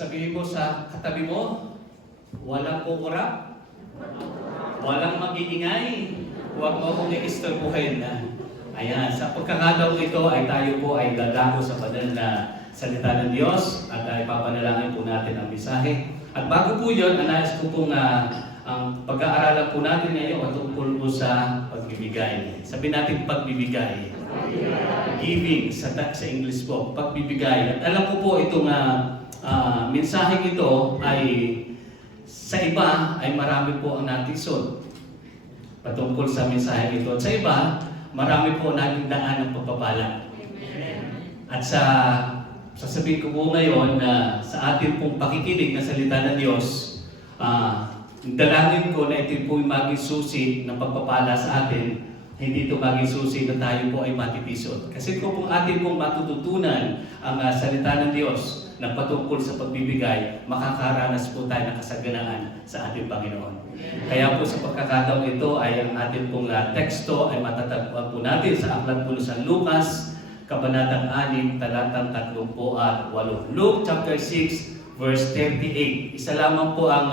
Sabihin mo sa katabi mo, walang kukurap, walang mag-iingay, huwag mo akong i-istorbohin na. Ayan, sa pagkakataong ito ay tayo po ay dadako sa banal na salita ng Diyos at ay papanalangin po natin ang mensahe. At bago po yun, anais ko pong ang pag-aaralan po natin ngayon at tungkol po sa pagbibigay. Sabihin natin pagbibigay. Giving sa English po, pagbibigay. At alam ko po itong mensaheng ito ay sa iba ay marami po ang natisod patungkol sa mensaheng ito. At sa iba, marami po naging daan ng pagpapala. At sasabihin ko po ngayon na sa ating pong pakikinig na salita ng Diyos, dalangin ko na ito po yung maging susi ng pagpapala sa atin, hindi ito maging susi na tayo po ay matitisod. Kasi kung atin pong matututunan ang salita ng Diyos na patungkol sa pagbibigay, makakaranas po tayo ng kasaganaan sa ating Panginoon. Kaya po sa pagkakataong ito ay ang ating pong teksto ay matatagpuan po natin sa Aklat po ng Lucas, Kabanatang 6, talatang 38. Luke chapter 6, verse 38. Isa lamang po ang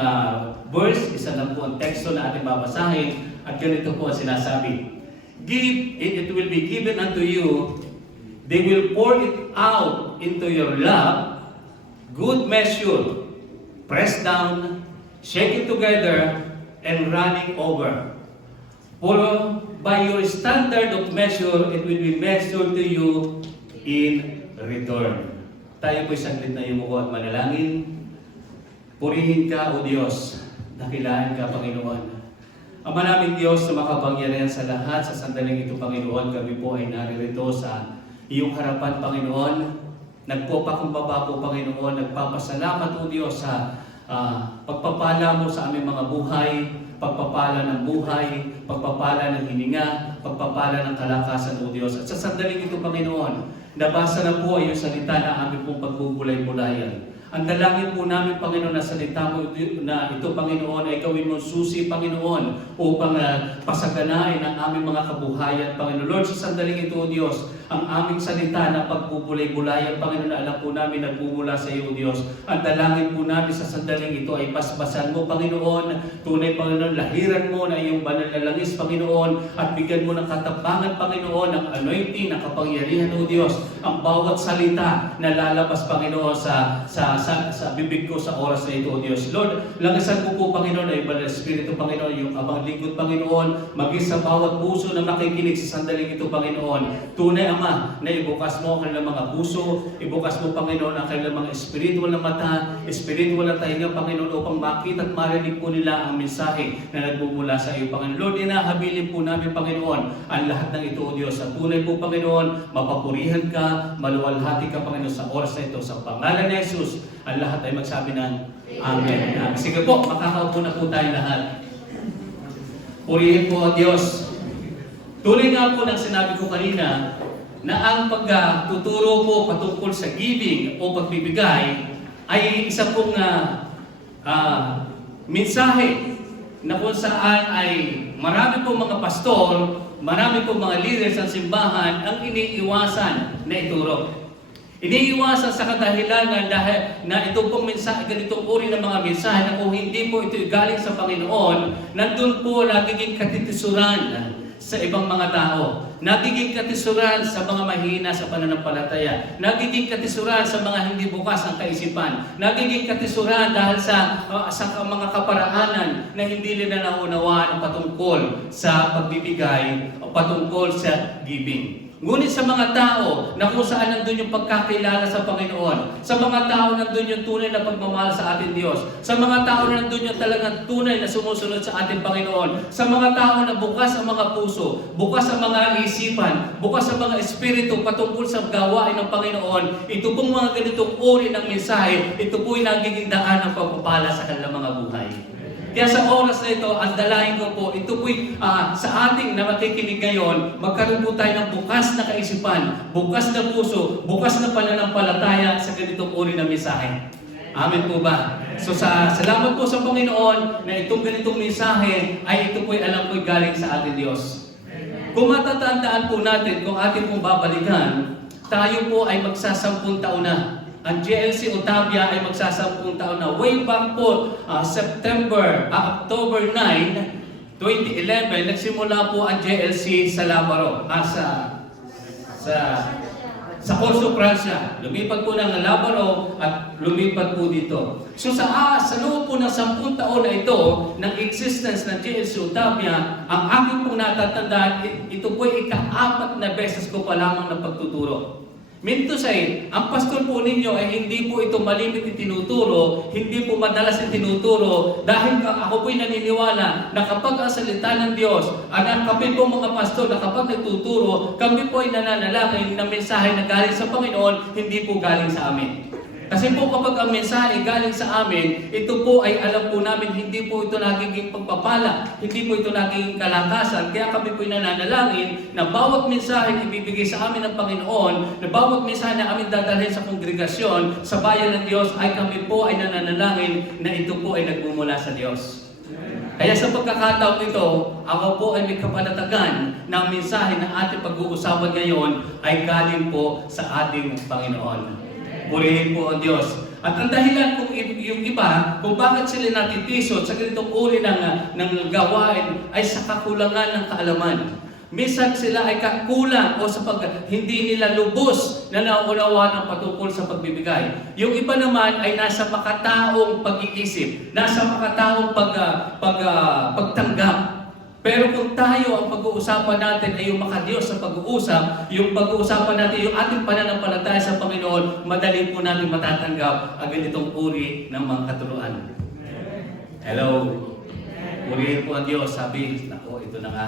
verse, isa lang po ang teksto na ating babasahin at ganito po ang sinasabi. Give, and it will be given unto you. They will pour it out into your lap, good measure, pressed down, shake it together, and running over. For by your standard of measure, it will be measured to you in return. Tayo po'y saglit na yumuko at manalangin. Purihin ka, O Diyos, dakilain ka, Panginoon. Ama naming Diyos na makapangyarihan sa lahat, sa sandaling ito, Panginoon, kami po ay naririto sa iyong harapan, Panginoon. Nagpupakumbaba po, Panginoon, nagpapasalamat, O Diyos, sa pagpapala mo sa aming mga buhay, pagpapala ng buhay, pagpapala ng hininga, pagpapala ng kalakasan, O Diyos. At sa sandaling ito, Panginoon, nabasa na po ay yung salita na aming pong pagbubulay-bulayan. Ang dalangin po namin, Panginoon, na salita mo na ito, Panginoon, ay gawin mo susi, Panginoon, upang pasaganain ang aming mga kabuhayan, Panginoon. Lord, sa sandaling ito, O Diyos, ang aming salita na pagbubulay-bulayan, Panginoon, na alam po namin nagmumula sa iyo, Diyos. Ang dalangin po namin sa sandaling ito ay basbasan mo, Panginoon. Tunay, Panginoon, lahiran mo na iyong banal na langis, Panginoon, at bigyan mo ng katapangan, Panginoon, ng anointing, ng kapangyarihan, O Diyos. Ang bawat salita na lalabas, Panginoon, sa bibig ko sa oras na ito, O Diyos. Lord, langisan mo po, Panginoon, ay Banal Espiritu, Panginoon, yung abang lingkod, Panginoon, maging sa bawat puso na makikinig sa sandaling ito, Panginoon. Tunay, Ama, na ibukas mo ang kanilang mga puso, ibukas mo, Panginoon, ang kanilang mga espiritual na mata, espiritual na tainga, Panginoon, upang makita at marinig po nila ang mensahe na nagmumula sa iyo, Panginoon. Lord, inahabilin po namin, Panginoon, ang lahat ng ito, O Diyos. Sa tunay po, Panginoon, mapapurihan ka, maluwalhati ka, Panginoon, sa oras na ito. Sa pangalan ni Jesus, ang lahat ay magsabi ng Amen. Sige po, makakaupo na po tayo lahat. Purihin po ang Diyos. Tuloy nga po ng sinabi ko kanina, na ang pagtuturo po patungkol sa giving o pagbibigay ay isa pong mensahe na kung saan ay marami pong mga pastor, marami pong mga leaders ng simbahan ang iniiwasan na ituro. Iniiwasan sa kadahilanan dahil na ito pong mensahe, ganitong uri ng mga mensahe na kung hindi po ito galing sa Panginoon, nandun po nagiging katitisuran sa ibang mga tao. Nagiging katisuran sa mga mahina sa pananampalataya. Nagiging katisuran sa mga hindi bukas ang kaisipan. Nagiging katisuran dahil sa mga kaparaanan na hindi nila naunawaan ang patungkol sa pagbibigay o patungkol sa giving. Ngunit sa mga tao na kung saan nandun yung pagkakilala sa Panginoon, sa mga tao nandun yung tunay na pagmamahal sa ating Diyos, sa mga tao na nandun yung talagang tunay na sumusunod sa ating Panginoon, sa mga tao na bukas ang mga puso, bukas ang mga isipan, bukas ang mga espiritu patungkol sa gawain ng Panginoon, ito pong mga ganitong uri ng mensahe, ito po'y nagiging daan ng pagpapala sa kanilang mga buhay. Kaya sa oras na ito, ang dalahin ko po, ito po'y sa ating na makikinig ngayon, magkaroon po tayo ng bukas na kaisipan, bukas na puso, bukas na pananampalataya sa ganitong uri ng mensahe. Amen po ba? So salamat po sa Panginoon na itong ganitong mensahe ay ito po'y alam ko'y galing sa ating Diyos. Kung matatandaan po natin, kung ating pong babalikan, tayo po ay magsasampung taon na ang GLC Otavia ay magsasampung taon na. Way back po, October 9, 2011, nagsimula po ang GLC sa Labaro, sa Corso, Francia. Lumipat po ng Labaro at lumipat po dito. So sa loob po ng 10 taon na ito, ng existence ng GLC Otavia, ang aking pong natatandaan, ito po ay ika-4 na beses ko pa lamang na pagtuturo. Mean to say, ang pastor po ninyo ay hindi po ito malimit tinuturo, hindi po madalas tinuturo, dahil ako po'y naniniwala na kapag ang salita ng Diyos, kami po mga pastor na kapag nagtuturo, kami po ay nananalangin na mensahe na galing sa Panginoon, hindi po galing sa amin. Kasi po kapag ang mensahe galing sa amin, ito po ay alam po namin, hindi po ito nagiging pagpapala, hindi po ito nagiging kalakasan. Kaya kami po nananalangin na bawat mensahe ibibigay sa amin ng Panginoon, na bawat mensahe na amin dadalhin sa kongregasyon, sa bayan ng Diyos, ay kami po ay nananalangin na ito po ay nagmumula sa Diyos. Kaya sa pagkakataon ito, ako po ay may kapanatagan na ang mensahe na ating pag-uusapan ngayon ay galing po sa ating Panginoon. Purihin po ang Diyos. At ang dahilan kung yung iba, kung bakit sila natitisod sa ganitong uri ng gawain ay sa kakulangan ng kaalaman. Minsan sila ay kakulang o sa hindi nila lubos na nauunawa ng patungkol sa pagbibigay. Yung iba naman ay nasa makataong pag-iisip, nasa makataong pagtanggap. Pero kung tayo, ang pag-uusapan natin ay yung makadiyos sa pag-uusap, yung pag-uusapan natin, yung ating pananampalataya sa Panginoon, madali po natin matatanggap ang ganitong uri ng mga katuruan. Hello? Purihin po ang Diyos. Sabi, nako, ito na nga,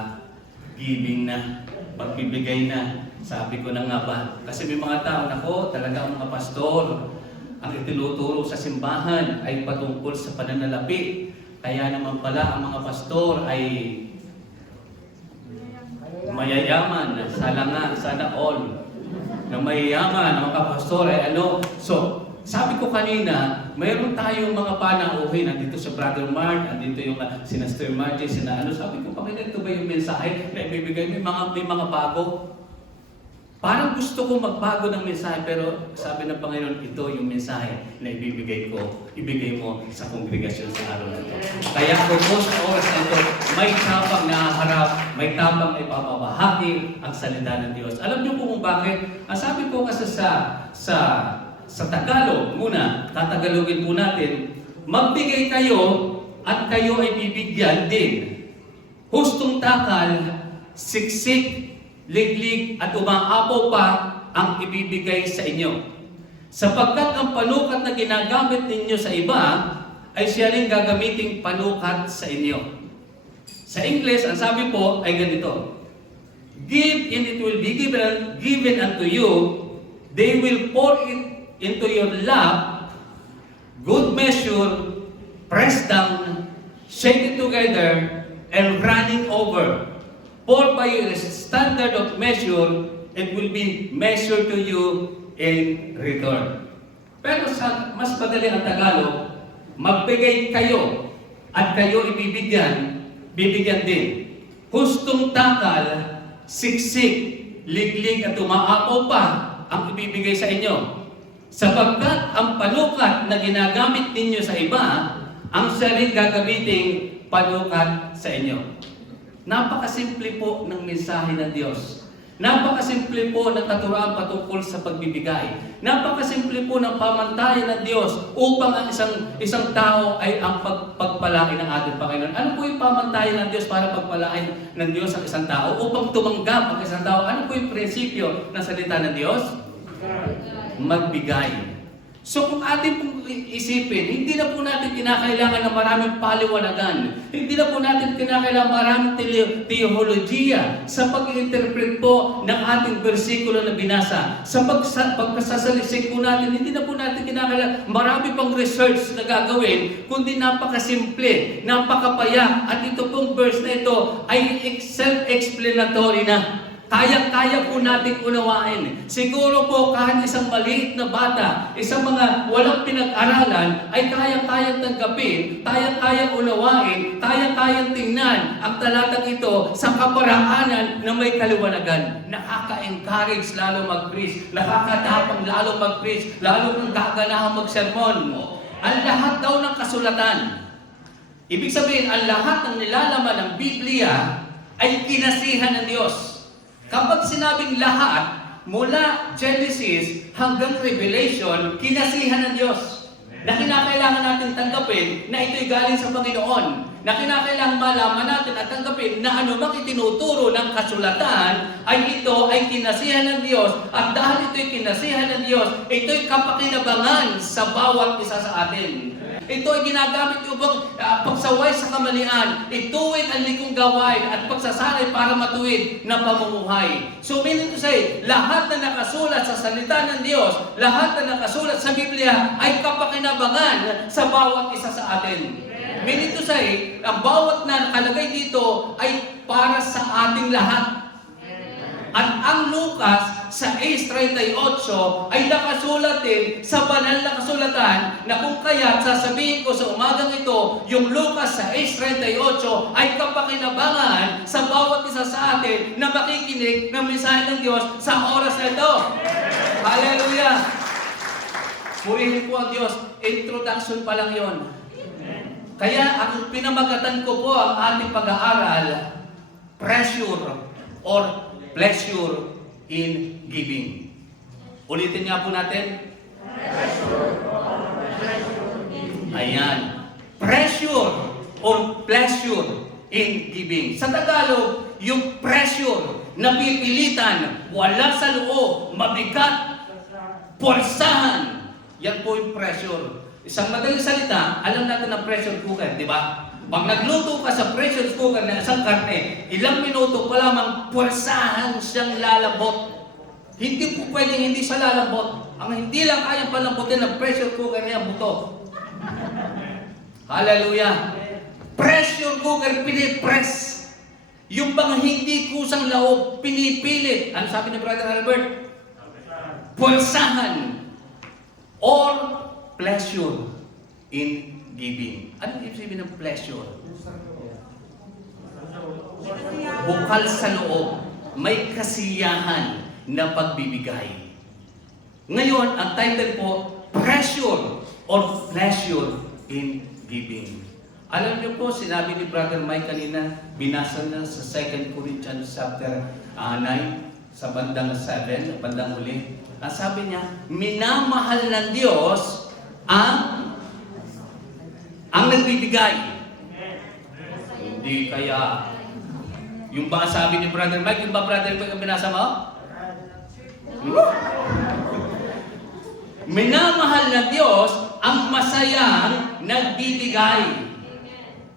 giving na, pagbibigay na. Sabi ko na nga ba? Kasi may mga tao, nako, talaga ang mga pastor, ang itinuturo sa simbahan ay patungkol sa pananalapi. Kaya naman pala ang mga pastor ay mayayaman, sana all. Na mayayaman, ang mga pastor ay ano. So, sabi ko kanina, mayroon tayong mga panauhin. Nandito sa Brother Mark, nandito yung sina Sister Margie, sabi ko, pakita ito ba yung mensahe na ibibigay? May mga bago. Parang gusto ko magbago ng mensahe, pero sabi ng Panginoon, ito yung mensahe na ibibigay mo sa kongregasyon sa araw na ito. Kaya po sa oras na ito, may tapang nahaharap, may tapang ipapabahagi ang salita ng Diyos. Alam niyo po kung bakit? Sabi po kasi sa Tagalog, muna, tatagalogin po natin, magbigay kayo at kayo ay bibigyan din. Hustong takal, siksik, liglig at umaapaw pa ang ibibigay sa inyo. Sapagkat ang panukat na ginagamit ninyo sa iba ay siya rin gagamiting panukat sa inyo. Sa English, ang sabi po ay ganito: give and it will be given unto you, they will pour it into your lap, good measure, pressed down, shake it together, and running over. For by your standard of measure, it will be measured to you in return. Pero sa mas madali ang Tagalog, magbigay kayo at kayo bibigyan din. Hustong takal, siksik, liglig at umaapaw pa ang ibibigay sa inyo. Sapagkat ang panukat na ginagamit ninyo sa iba, ang siya rin gagamiting panukat sa inyo. Napakasimple po ng mensahe ng Diyos. Napakasimple po ng katuruan patungkol sa pagbibigay. Napakasimple po ng pamantayan ng Diyos upang ang isang tao ay ang pagpalain ng ating Panginoon. Ano po yung pamantayan ng Diyos para pagpalain ng Diyos ang isang tao? Upang tumanggap ang isang tao, ano po yung prinsipyo ng salita ng Diyos? Magbigay. So kung ating pong isipin, hindi na po natin kinakailangan ng maraming paliwanagan. Hindi na po natin kinakailangan maraming teologiya sa pag-interpret po ng ating bersikulo na binasa. Sa pagkasasalisik po natin, hindi na po natin kinakailangan marami pang research na gagawin, kundi napakasimple, napakapayak. At ito pong verse na ito ay self-explanatory na. Kaya-kaya po nating unawain. Siguro po kahit isang maliit na bata, isang mga walang pinag-aralan, ay kaya-kayang tanggapin, kaya-kayang unawain, kaya-kayang tingnan ang talatang ito sa kaparaanan na may kaliwanagan. Nakaka-encourage lalo mag-preach, nakakatapang lalo mag-preach, lalo kang gaganahan mag-sermon. Ang lahat daw ng kasulatan. Ibig sabihin, ang lahat ng nilalaman ng Biblia ay kinasihan ng Diyos. Kapag sinabing lahat, mula Genesis hanggang Revelation, kinasihan ng Diyos. Na kinakailangan natin tanggapin na ito'y galing sa Panginoon. Na kinakailangan malaman natin at tanggapin na anumang itinuturo ng kasulatan ay ito ay kinasihan ng Diyos. At dahil ito'y kinasihan ng Diyos, ito'y kapakinabangan sa bawat isa sa atin. Ito ay ginagamit upang pagsaway sa kamalian, ituwid ang likong gawain at pagsasanay para matuwid na pamumuhay. So meaning to say, lahat na nakasulat sa salita ng Diyos, lahat na nakasulat sa Biblia ay kapakinabangan sa bawat isa sa atin. Meaning to say, ang bawat na nakalagay dito ay para sa ating lahat. At ang Lucas sa 6:38 ay nakasulat din sa banal na kasulatan na kung kaya sasabihin ko sa umagang ito, yung Lucas sa 6:38 ay kapakinabangan sa bawat isa sa atin na makikinig ng mensahe ng Diyos sa oras na ito. Hallelujah! Purihin po ang Diyos. Introduction pa lang yon. Kaya ang pinamagatan ko po ang ating pag-aaral, pressure or pleasure in giving. Ulitin nga po natin. Ayan. Pressure or pleasure in giving. Sa Tagalog, yung pressure, napipilitan, wala sa loob, mabigat, porsahan. Yan po yung pressure. Isang madaling salita, alam natin ang pressure cooker, di ba? Pag nagluto ka sa pressure cooker ng isang karne, ilang minuto pa lamang puwersahan siyang lalambot. Hindi po pwedeng hindi siya lalambot. Ang hindi lang kayang palambutin ng pressure cooker niya, buto. Hallelujah! Pressure cooker, pinipress. Yung bang hindi kusang loob, pinipilit. Ano sabi ni Brother Albert? Puwersahan. Or pleasure in giving. Ano ibig sabihin ng pleasure? Bukal sa loob, may kasiyahan na pagbibigay. Ngayon, ang title po, pressure or pleasure in giving. Alam niyo po, sinabi ni Brother Mike kanina, binasa na sa 2 Corinthians chapter 9, sa bandang 7, bandang huli. Ang sabi niya, minamahal ng Diyos ang nagbibigay. Hindi kaya. Yung ba sabi ni Brother Mike, yung ba Brother Mike ang binasa mo? Minamahal ng Diyos ang masayang nagbibigay.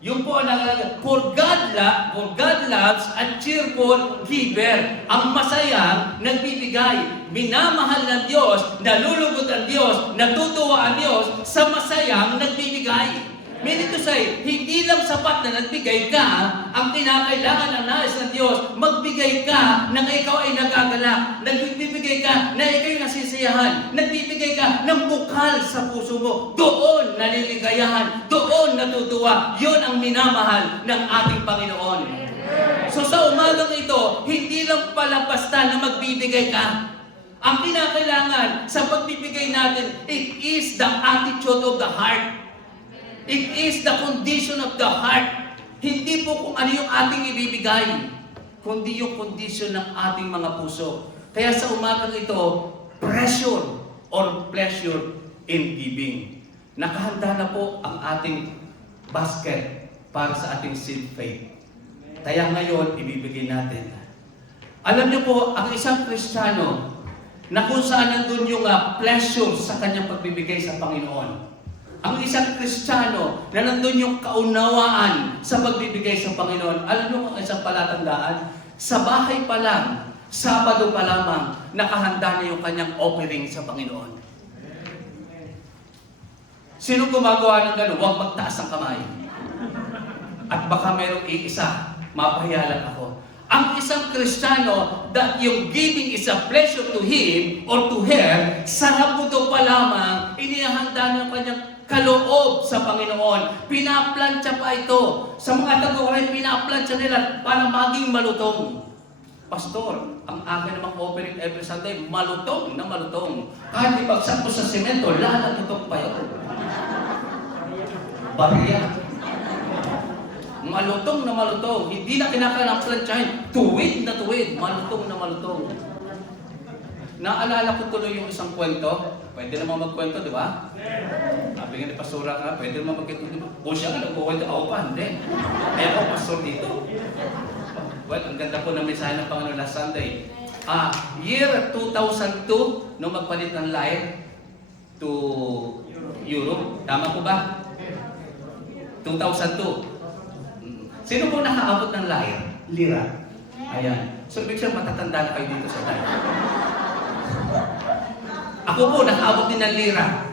Yung po ang nakalagay, for God loves a cheerful giver. Ang masayang nagbibigay. Minamahal ng Diyos, nalulugod ang Diyos, natutuwa ang Diyos sa masayang nagbibigay. Meaning to say, hindi lang sapat na nagbigay ka, ang kinakailangan ng nais ng Diyos, magbigay ka na ikaw ay nagagalak, nagbibigay ka na ikaw ay nasisiyahan, nagbibigay ka ng bukal sa puso mo, doon naliligayahan, doon natutuwa. Yun ang minamahal ng ating Panginoon. So sa umagang ito, hindi lang pala basta na magbibigay ka. Ang kinakailangan sa pagbibigay natin, it is the attitude of the heart. It is the condition of the heart. Hindi po kung ano yung ating ibibigay, kundi yung condition ng ating mga puso. Kaya sa umagang ito, pressure or pleasure in giving. Nakahanda na po ang ating basket para sa ating seed faith. Kaya ngayon, ibibigay natin. Alam niyo po, ang isang Kristiyano, na kung saan nandun yung pleasure sa kanyang pagbibigay sa Panginoon. Ang isang Kristiyano na nandun yung kaunawaan sa pagbibigay sa Panginoon. Alam niyo ang isang palatandaan? Sa bahay pa lang, Sabado pa lamang, nakahanda na yung kanyang offering sa Panginoon. Sino gumagawa ng gano'n? Huwag magtaas ang kamay. At baka merong iisa, mapahiyalan ako. Ang Ang isang Kristiyano, that yung giving is a pleasure to him or to her, sa rabudo pa lamang, inihahanda ng kanyang kaloob sa Panginoon. Pinaplantsa pa ito. Sa mga taguray, pinaplantsa nila para maging malutong. Pastor, ang akin namang offering every Sunday, malutong na malutong. Kahit ibagsak ko sa semento, lalagutong pa yun. Barya. Malutong na malutong. Hindi na kinakailangan plantsahin. Tuwid na tuwid. Malutong na malutong. Naalala ko tuloy yung isang kwento. Pwede naman magkwento, di ba? Sabi nga ni Pastora ka, pwede naman magkwento, di ba? O siya nga, nagkukwento ako pa, hindi. Kaya ako, pastor dito. Well, ang ganda po ng mensahe ng Panginoon last Sunday. Year 2002, nung magpalit ng lyre to euro. Tama po ba? 2002. Sino po nakaabot ng lyre? Lira. Ayan. So, ibig sabihin, matatanda na kayo dito sa tayo. Ako po, nakaabot din ng lira.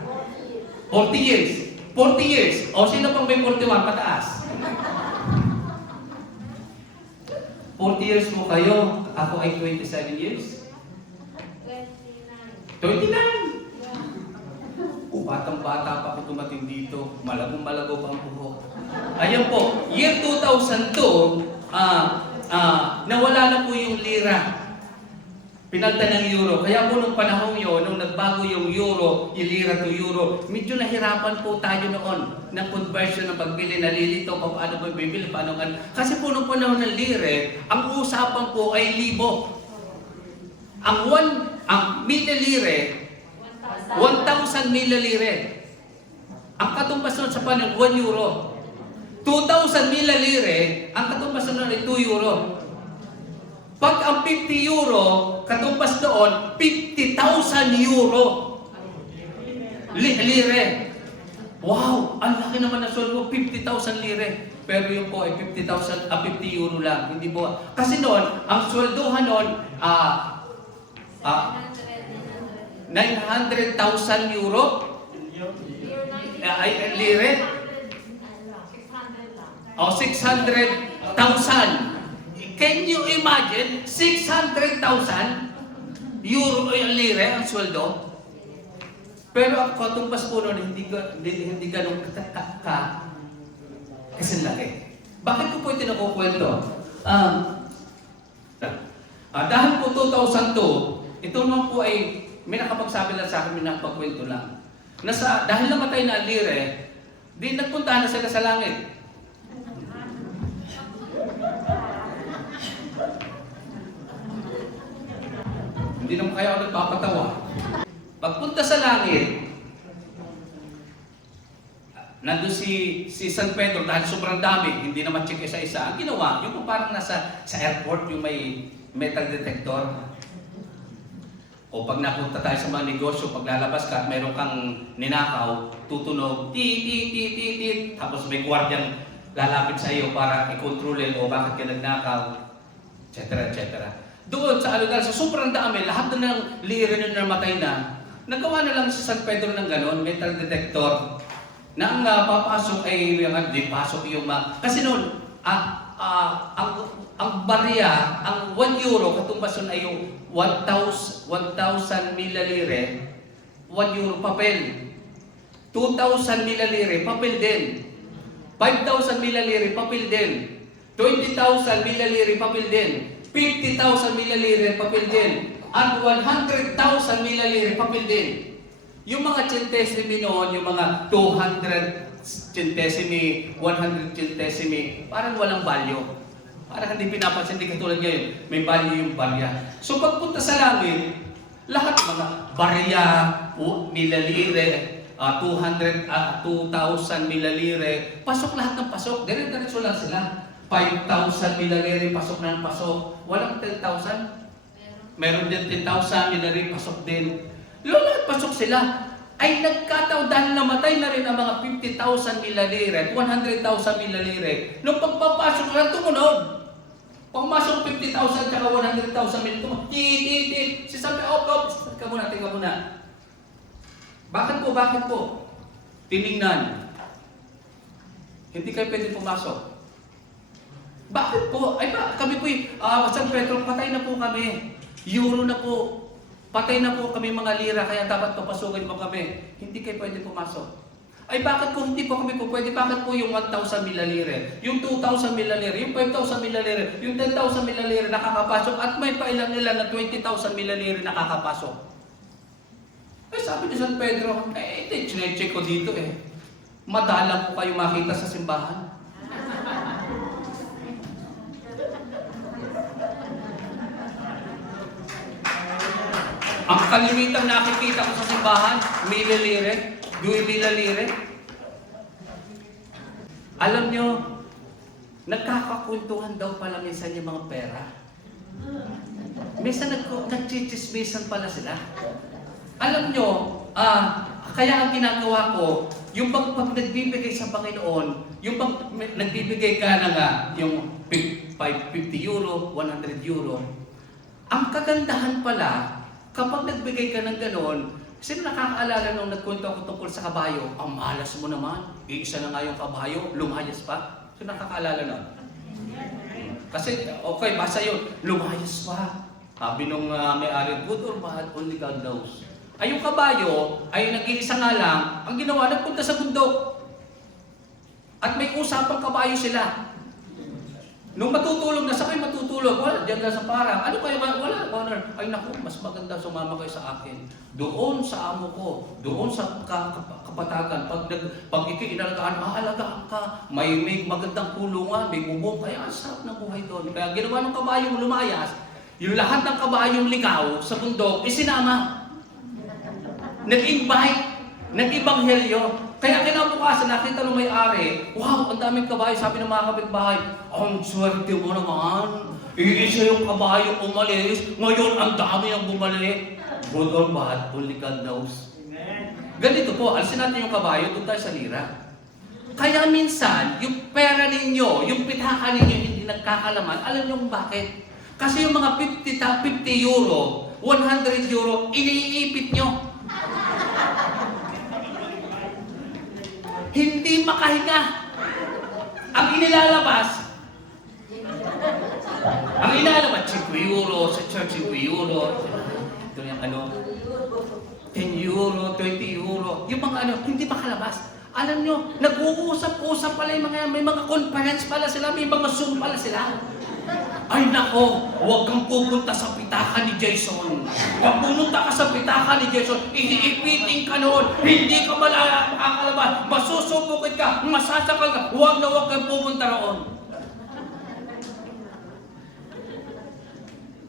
40 years. 40 years. O, sino pang may 41 pataas? 40 years po kayo. Ako ay 27 years. 29. Batang-bata pa ako dumating dito. Malagong-malago pa ang buhok. Ayan po, year 2002, nawala na po yung lira. Pinalta ng euro. Kaya po nung panahon yun, nung nagbago yung euro, yung lira to euro, medyo nahirapan po tayo noon ng conversion ng pagbili. Nalilito pa paano ba bibili, paano kan. Kasi po nung panahon ng lire, ang usapan po ay libo. Ang mililire, 1,000 mililire. Ang katumbas nun sa panahon, 1 euro. 2,000 mililire, ang katumbas nun ay 2 euro. Pag ang 50 euro, katumbas doon, 50,000 euro. Lire. Wow! Ang laki naman na sweldo, 50,000 lire. Pero yung po ay 50 euro lang. Hindi po. Kasi noon, ang sweldohan noon, 900,000 euro. Lire. O, 600,000. Can you imagine 600,000 euro yung lire ang sweldo? Pero ang katumbas po noon, hindi ganun kasi laki. Bakit ko po ito nakukwento? Dahil po 2002, ito naman po ay may nakapagsabi lang sa akin, may nakapagkwento lang. Dahil namatay na ang lire, di nagpuntahan na sila sa langit. Hindi naman kaya ako nagpapatawa. Pagpunta sa langit, nandun si San Pedro dahil sobrang dami, hindi naman check isa-isa. Ang ginawa, yung parang sa airport, yung may metal detector. O pag napunta tayo sa mga negosyo, pag lalabas ka at mayroon kang ninakaw, tutunog, tit, tapos may gwardyang lalapit sa iyo para i-controlin o bakit ka nagnakaw, etc. Doon sa aludal, sa sobrang dami, lahat na ng lire na namatay na, nagawa na lang si San Pedro ng ganon, metal detector, na ang papasok ay, di pasok yung kasi noon, ang barya, ang 1 euro, katumbas nun ay yung 1,000 milalire, 1 euro papel. 2,000 milalire, papel din. 5,000 milalire, papel din. 20,000 milalire, papel din. 50,000 milalire, papel din. At 100,000 milalire, papel din. Yung mga centesimi noon, yung mga 200 centesimi, 100 centesimi, parang walang value. Parang hindi pinapansin, hindi katulad ngayon, may value yung barya. So pagpunta sa langit, lahat ng mga barya, milalire, 2,000 milalire, pasok lahat ng pasok. Dire-diretso lang sila. 5,000 milalire, pasok na ng pasok. Walang 10,000. Meron din 10,000 milalire, pasok din. Lahat pasok sila. Ay nagkataon dahil namatay na rin ang mga 50,000 milalire at 100,000 milalire. Nung pagpapasok lang, tumunog. Pagmasok 50,000 at 100,000 milalire, tumunog. Tit. Sabi, tingnan muna. Bakit po? Tiningnan. Hindi kayo pwede pumasok. Bakit po? Ay ba, kami po, San Pedro, patay na po kami. Euro na po. Patay na po kami mga lira, kaya dapat papasukin mo kami. Hindi kayo pwede pumasok. Ay bakit po hindi po kami po pwede? Bakit po yung 1,000 milalire, yung 2,000 milalire, yung 5,000 milalire, yung 10,000 milalire nakakapasok at may pailan nila na 20,000 milalire nakakapasok? Ay sabi ni San Pedro, hindi, chinecheck ko dito eh. Madalang po kayo makita sa simbahan. Ang kalimitang nakikita ko sa simbahan, milalire, 2,000 lire. Alam nyo, nagkakakwentuhan daw pala minsan yung mga pera. Minsan nagchichismisan pala sila. Alam nyo, kaya ang ginagawa ko, yung pag nagbibigay sa Panginoon, yung pag nagbibigay ka na nga, yung 50 euro, 100 euro, ang kagandahan pala, kapag nagbigay ka ng ganon, sino nakakaalala nung nagkwento ako tungkol sa kabayo? Ang malas mo naman. Iisa na nga yung kabayo, lumayas pa. Sino nakakaalala nun? Kasi, okay, basta yun, lumayas pa. Sabi nung may-ari, good or bad, only God knows. Ay yung kabayo, ay nag-iisa nga lang, ang ginawa, nagpunta sa bundok. At may usapang kabayo sila. Nung matutulog na, sa kayo matutulog, wala, diyan lang sa parang. Ano kayo, wala, honor. Ay naku, mas maganda sumama kayo sa akin. Doon sa amo ko, doon sa kapatagan, pag ito'y inalagaan, maalagaan ka, may magandang kulungan, may bubong, kaya ang sarap ng buhay doon. Kaya ginawa ng kabayong lumayas, yung lahat ng kabayong ligaw sa bundok, isinama. Nag-invite, nag-ibanghelyo. Kaya kinabukasan, nakita ng may-ari, wow, ang daming kabayo. Sabi ng mga kapitbahay, ang swerte mo naman. Iisa yung kabayo umalis, ngayon ang dami ang bumalik. Good or bad, only God knows. Ganito po, alisin natin yung kabayo, doon tayo sa lira. Kaya minsan, yung pera ninyo, yung pitaka ninyo hindi nagkakalaman, alam nyo kung bakit? Kasi yung mga 50 euro, 100 euro, iniipit nyo. Hindi makahinga. Ang inilalabas, 5 euro, sa church 5 euro, ito yung 10 euro, 20 euro, yung mga hindi makalabas. Alam nyo, nag-uusap-usap pala yung mga, may mga conference pala sila, may mga Zoom pala sila. Ay nako, huwag kang pupunta sa pitaka ni Jason. Pag pumunta ka sa pitaka ni Jason, iipiting ka noon, hindi ka makakalabas, masusubukit ka, masasakal ka, huwag na huwag kang pupunta roon.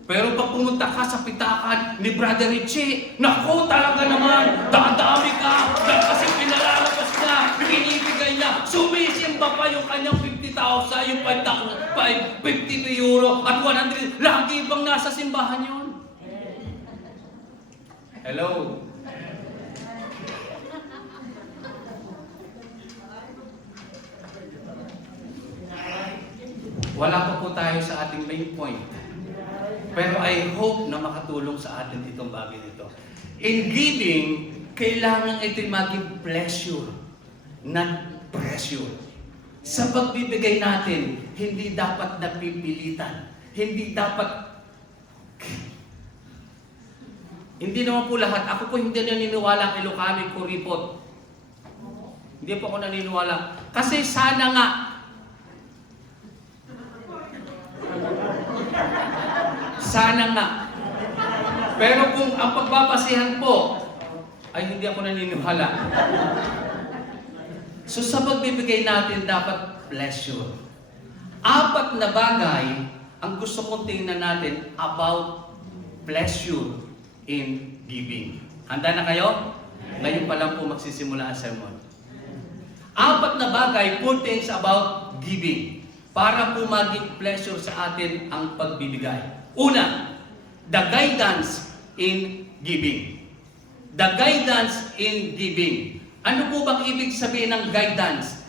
Pero pag pumunta ka sa pitakan ni Brother Richie, nako talaga naman, dadami ka, kasi pinalalabas niya, binibigay niya, sumisimba pa yung kanyang 50,000, yung 50 euro at 100, lagi bang nasa simbahan yun? Hello? Wala pa po tayo sa ating main point. Pero I hope na makatulong sa atin itong bagay nito. In giving, kailangan ito'y maging pleasure, not pressure. Sa pagbibigay natin, hindi dapat napipilitan. Hindi naman po lahat. Ako po hindi naniniwala kay Ilocano Kuripot. Hindi po ako naniniwala. Kasi sana nga, sana nga. Pero kung ang pagbabasihan po ay hindi ako naniniwala. So sa pagbibigay natin dapat pleasure. 4 na bagay ang gusto kong tingnan natin about pleasure in giving. Handa na kayo? Ngayon pa lang po magsisimula ang sermon. 4 na bagay, 4 things about giving. Para po maging pleasure sa atin ang pagbibigay. Una, the guidance in giving. The guidance in giving. Ano po bang ibig sabihin ng guidance?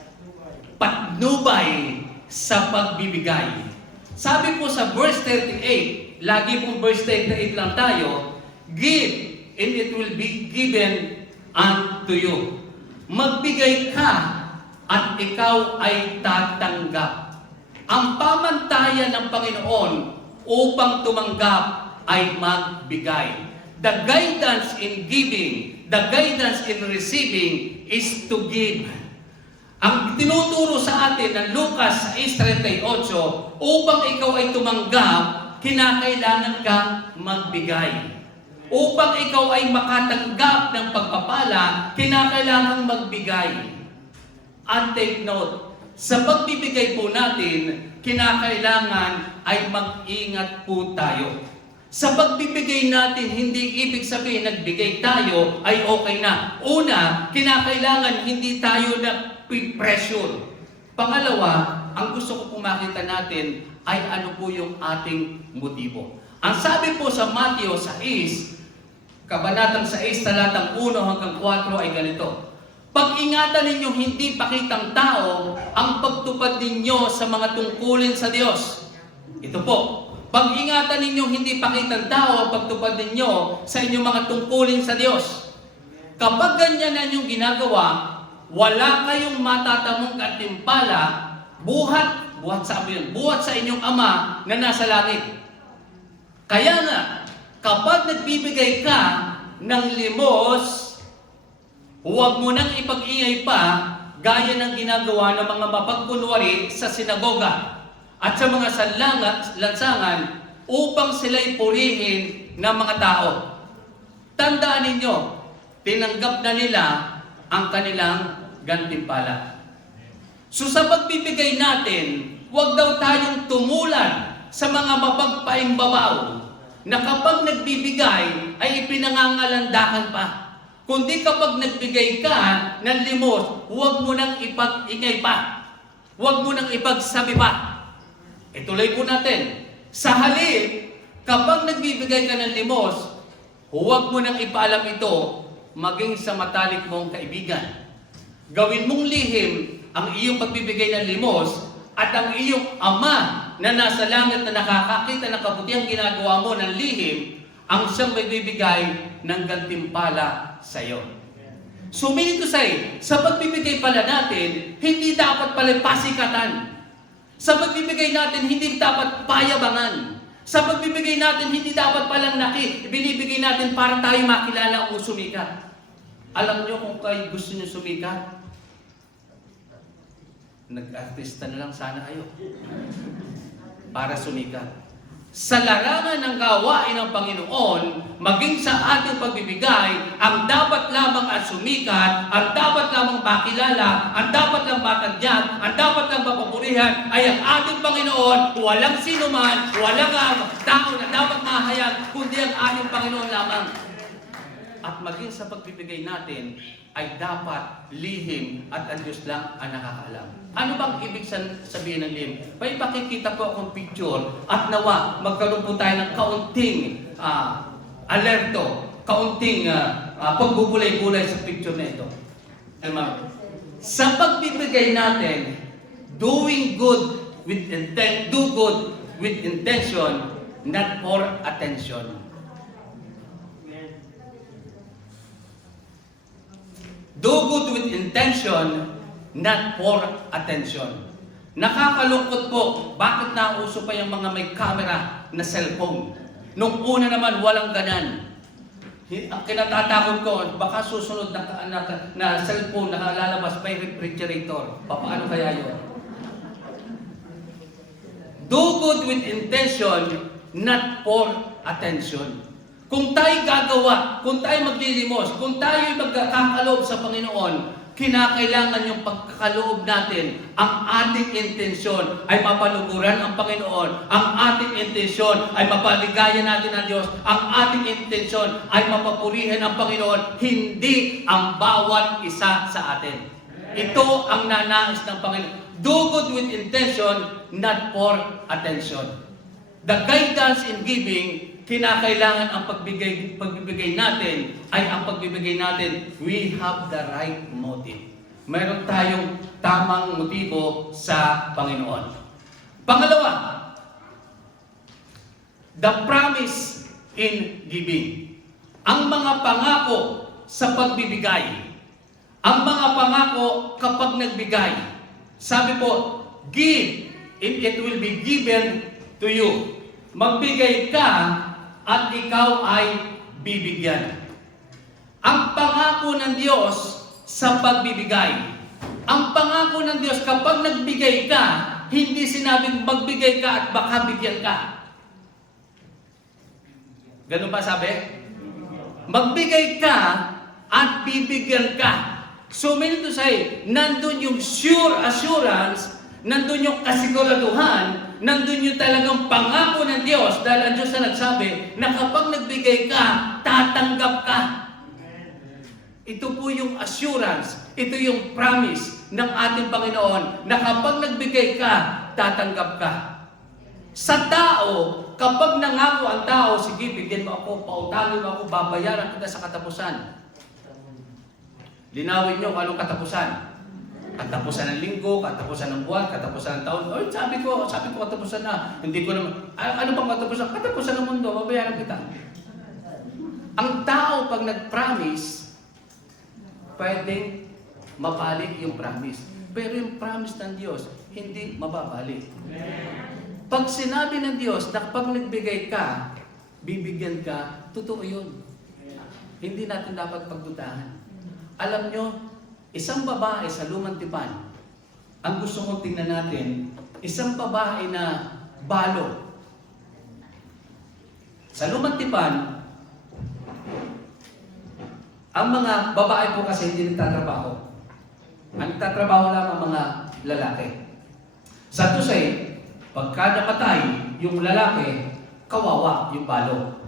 Patnubay sa pagbibigay. Sabi po sa verse 38, lagi pong verse 38 lang tayo, give and it will be given unto you. Magbigay ka at ikaw ay tatanggap. Ang pamantayan ng Panginoon upang tumanggap ay magbigay. The guidance in giving, the guidance in receiving is to give. Ang tinuturo sa atin ng Lucas 6:38, upang ikaw ay tumanggap, kinakailangan kang magbigay. Upang ikaw ay makatanggap ng pagpapala, kinakailangan magbigay. And take note, sa pagbibigay po natin, kinakailangan ay mag-ingat po tayo. Sa pagbibigay natin, hindi ibig sabihin nagbigay tayo ay okay na. Una, kinakailangan hindi tayo na pressure. Pangalawa, ang gusto ko pong makita natin ay ano po yung ating motibo. Ang sabi po sa Mateo 6, Kabanatang 6, talatang 1 hanggang 4 ay ganito. Pag-ingatan ninyong hindi pakitang tao ang pagtupad ninyo sa mga tungkulin sa Diyos. Ito po. Pag-ingatan ninyong hindi pakitang tao ang pagtupad ninyo sa inyong mga tungkulin sa Diyos. Kapag ganyan na inyong ginagawa, wala kayong matatamong gantimpala buhat sa inyong Ama na nasa langit. Kaya nga, kapag nagbibigay ka ng limos, huwag mo nang ipag-ingay pa gaya ng ginagawa ng mga mapagkunwari sa sinagoga at sa mga lansangan upang sila'y purihin ng mga tao. Tandaan ninyo, tinanggap na nila ang kanilang gantimpala. So sa pagbibigay natin, huwag daw tayong tumulan sa mga mapagpaimbabaw na kapag nagbibigay ay ipinangangalandakan pa. Kundi kapag nagbigay ka ng limos, huwag mo nang ipag-ingay pa. Huwag mo nang ipagsabi pa. Ituloy po natin. Sa halip, kapag nagbibigay ka ng limos, huwag mo nang ipaalam ito maging sa matalik mong kaibigan. Gawin mong lihim ang iyong pagbibigay ng limos at ang iyong Ama na nasa langit na nakakakita ng kabutihang ginagawa mo ng lihim ang siyang magbibigay ng gantimpala sa iyo. So meaning to say, sa pagbibigay pala natin, hindi dapat pala pasikatan. Sa pagbibigay natin, hindi dapat payabangan. Sa pagbibigay natin, hindi dapat palang binibigay natin para tayo makilala o sumikat. Alam nyo kung kayo gusto nyo sumikat, nag-artista na lang sana kayo para sumikat. Sa larangan ng gawain ng Panginoon, maging sa ating pagbibigay, ang dapat lamang at sumikat, ang dapat lamang makilala, ang dapat lang matagyan, ang dapat lang mapapurihan ay ang ating Panginoon, walang sino man, walang tao na dapat mahayag, kundi ang ating Panginoon lamang. At maging sa pagbibigay natin, ay dapat lihim at ang Diyos lang ang nakakaalam. Ano bang ibig sabihin ng lihim? May pakikita po akong picture at nawa magkaroon po tayo ng kaunting alerto, kaunting pagbubulay-bulay sa picture na ito. Sa pagbibigay natin, do good with intention, not for attention. Do good with intention, not for attention. Nakakalungkot po, bakit nauso pa yung mga may camera na cellphone? Nung una naman, walang ganan. Ang kinatatakot ko, baka susunod na cellphone na lalabas may refrigerator. Paano kaya yun? Do good with intention, not for attention. Kung tayo gagawa, kung tayo maglilimos, kung tayo magkakaloob sa Panginoon, kinakailangan yung pagkakaloob natin, ang ating intensyon ay mapaluguran ang Panginoon, ang ating intensyon ay mapaligayan natin ang Diyos, ang ating intensyon ay mapapurihan ang Panginoon, hindi ang bawat isa sa atin. Ito ang nanais ng Panginoon. Do good with intention, not for attention. The guidance in giving, kinakailangan ang pagbibigay natin ay ang pagbibigay natin, we have the right motive. Mayroon tayong tamang motibo sa Panginoon. Pangalawa, the promise in giving. Ang mga pangako sa pagbibigay. Ang mga pangako kapag nagbigay. Sabi po, give it will be given to you. Magbigay ka at ikaw ay bibigyan. Ang pangako ng Diyos sa pagbibigay. Ang pangako ng Diyos kapag nagbigay ka, hindi sinabing magbigay ka at baka bigyan ka. Ganun ba sabi? Magbigay ka at bibigyan ka. So meaning to say, nandun yung sure assurance, nandun yung kasiguraduhan, nandun yung talagang pangako ng Diyos dahil ang Diyos na nagsabi na kapag nagbigay ka, tatanggap ka. Ito po yung assurance, ito yung promise ng ating Panginoon na kapag nagbigay ka, tatanggap ka. Sa tao, kapag nangako ang tao, sige, bigyan mo ako, pautangin mo ako, babayaran kita sa katapusan. Linawin nyo kung anong katapusan. Katapusan ng linggo, katapusan ng buwan, katapusan ng taon. Oy, sabi ko katapusan na. Hindi ko naman, ano bang katapusan? Katapusan ng mundo, babayaran kita. Ang tao pag nag-promise, pwedeng mabalik yung promise. Pero yung promise ng Diyos, hindi mababalik. Pag sinabi ng Diyos na pag nagbigay ka, bibigyan ka, totoo yun. Hindi natin dapat pagdudahan. Alam nyo, isang babae sa Lumang Tipan, ang gusto kong tingnan natin, isang babae na balo. Sa Lumang Tipan, ang mga babae po kasi hindi nagtatrabaho. Ang nagtatrabaho lang ang mga lalaki. Sa to say, pagka namatay yung lalaki, kawawa yung balo.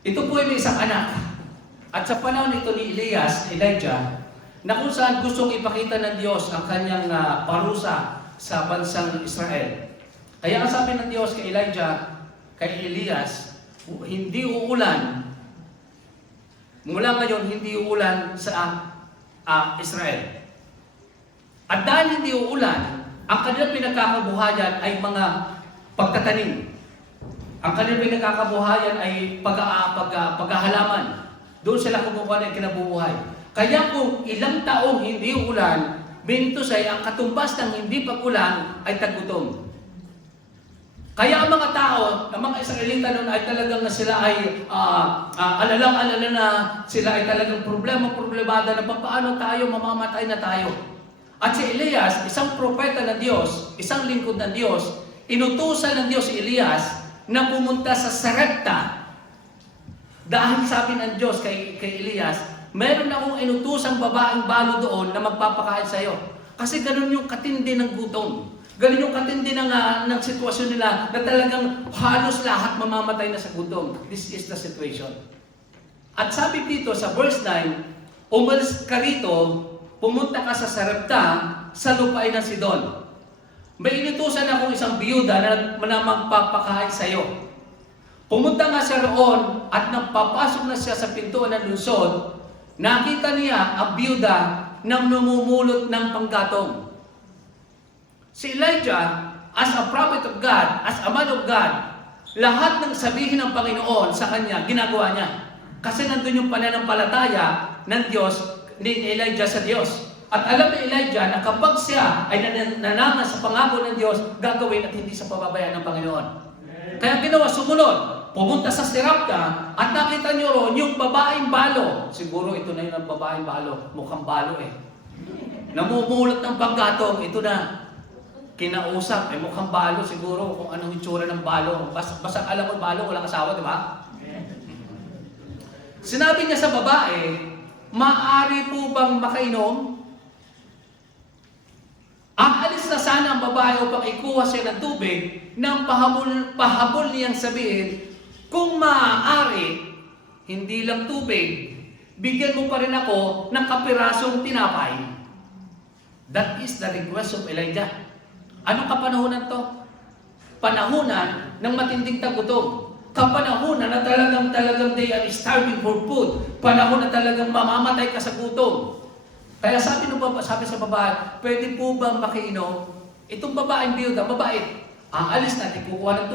Ito po ay may isang anak. At sa panahon nito ni Elijah, na kung saan gustong ipakita ng Diyos ang kanyang parusa sa bansang Israel. Kaya ang sabi ng Diyos kay Elijah, kay Elias, hindi uulan. Mula ngayon, hindi uulan sa Israel. At dahil hindi uulan, ang kanilang pinagkakabuhayan ay mga pagtatanim. Ang kanilang pinagkakabuhayan ay paghahalaman. Doon sila kumukuha ng kinabubuhay. Kaya kung ilang taong hindi ulan, binto say ang katumbas ng hindi pag-ulan ay tagutom. Kaya ang mga tao, ang mga Israelita noon ay talagang na sila ay alalang-alala na sila ay talagang problemada na paano tayo, mamamatay na tayo. At si Elias, isang propeta ng Diyos, isang lingkod ng Diyos, inutusan ng Diyos si Elias na pumunta sa Sarepta. Dahil sabi ng Diyos kay Elias, meron akong inutusang babaeng balo doon na magpapakain sa iyo. Kasi ganun yung katindi ng gutom. Ganun yung katindi ng sitwasyon nila na talagang halos lahat mamamatay na sa gutom. This is the situation. At sabi dito sa verse 9, umalis ka rito, pumunta ka sa Sarepta, sa lupain ng Sidon. May inutusan akong isang biyuda na magpapakain sa iyo. Pumunta nga siya roon at nang papasok na siya sa pintuan ng lungsod, nakita niya ang biyuda nang namumulot ng panggatong. Si Elijah, as a prophet of God, as a man of God, lahat ng sabihin ng Panginoon sa kanya, ginagawa niya. Kasi nandun yung pananampalataya ng Diyos, ni Elijah sa Diyos. At alam ni Elijah na kapag siya ay nanangas sa pangako ng Diyos, gagawin at hindi sa pababayaan ng Panginoon. Kaya ginawa, sumunod, pumunta sa Sarepta at nakita niyo roon yung babaeng balo. Siguro ito na yun ang babaeng balo. Mukhang balo eh. Namumulot ng panggatong, ito na. Kinausap, mukhang balo siguro kung anong itsura ng balo. Basta alam mo balo, walang asawa, di ba? Sinabi niya sa babae, maaari po bang makainom? Aalis na sana ang babae upang ikuha siya ng tubig nang pahabol niyang sabihin, kung maaari, hindi lang tubig, bigyan mo pa rin ako ng kapirasong tinapay. That is the request of Elijah. Anong kapanahunan to? Panahunan ng matinding tagutom. Kapanahunan na talagang they are starving for food. Panahon na talagang mamamatay ka sa gutom. Kaya sabi sa babae, pwede po ba makiinom? Itong babaeng biyuda, mabait. Aalis natin, kukuha ng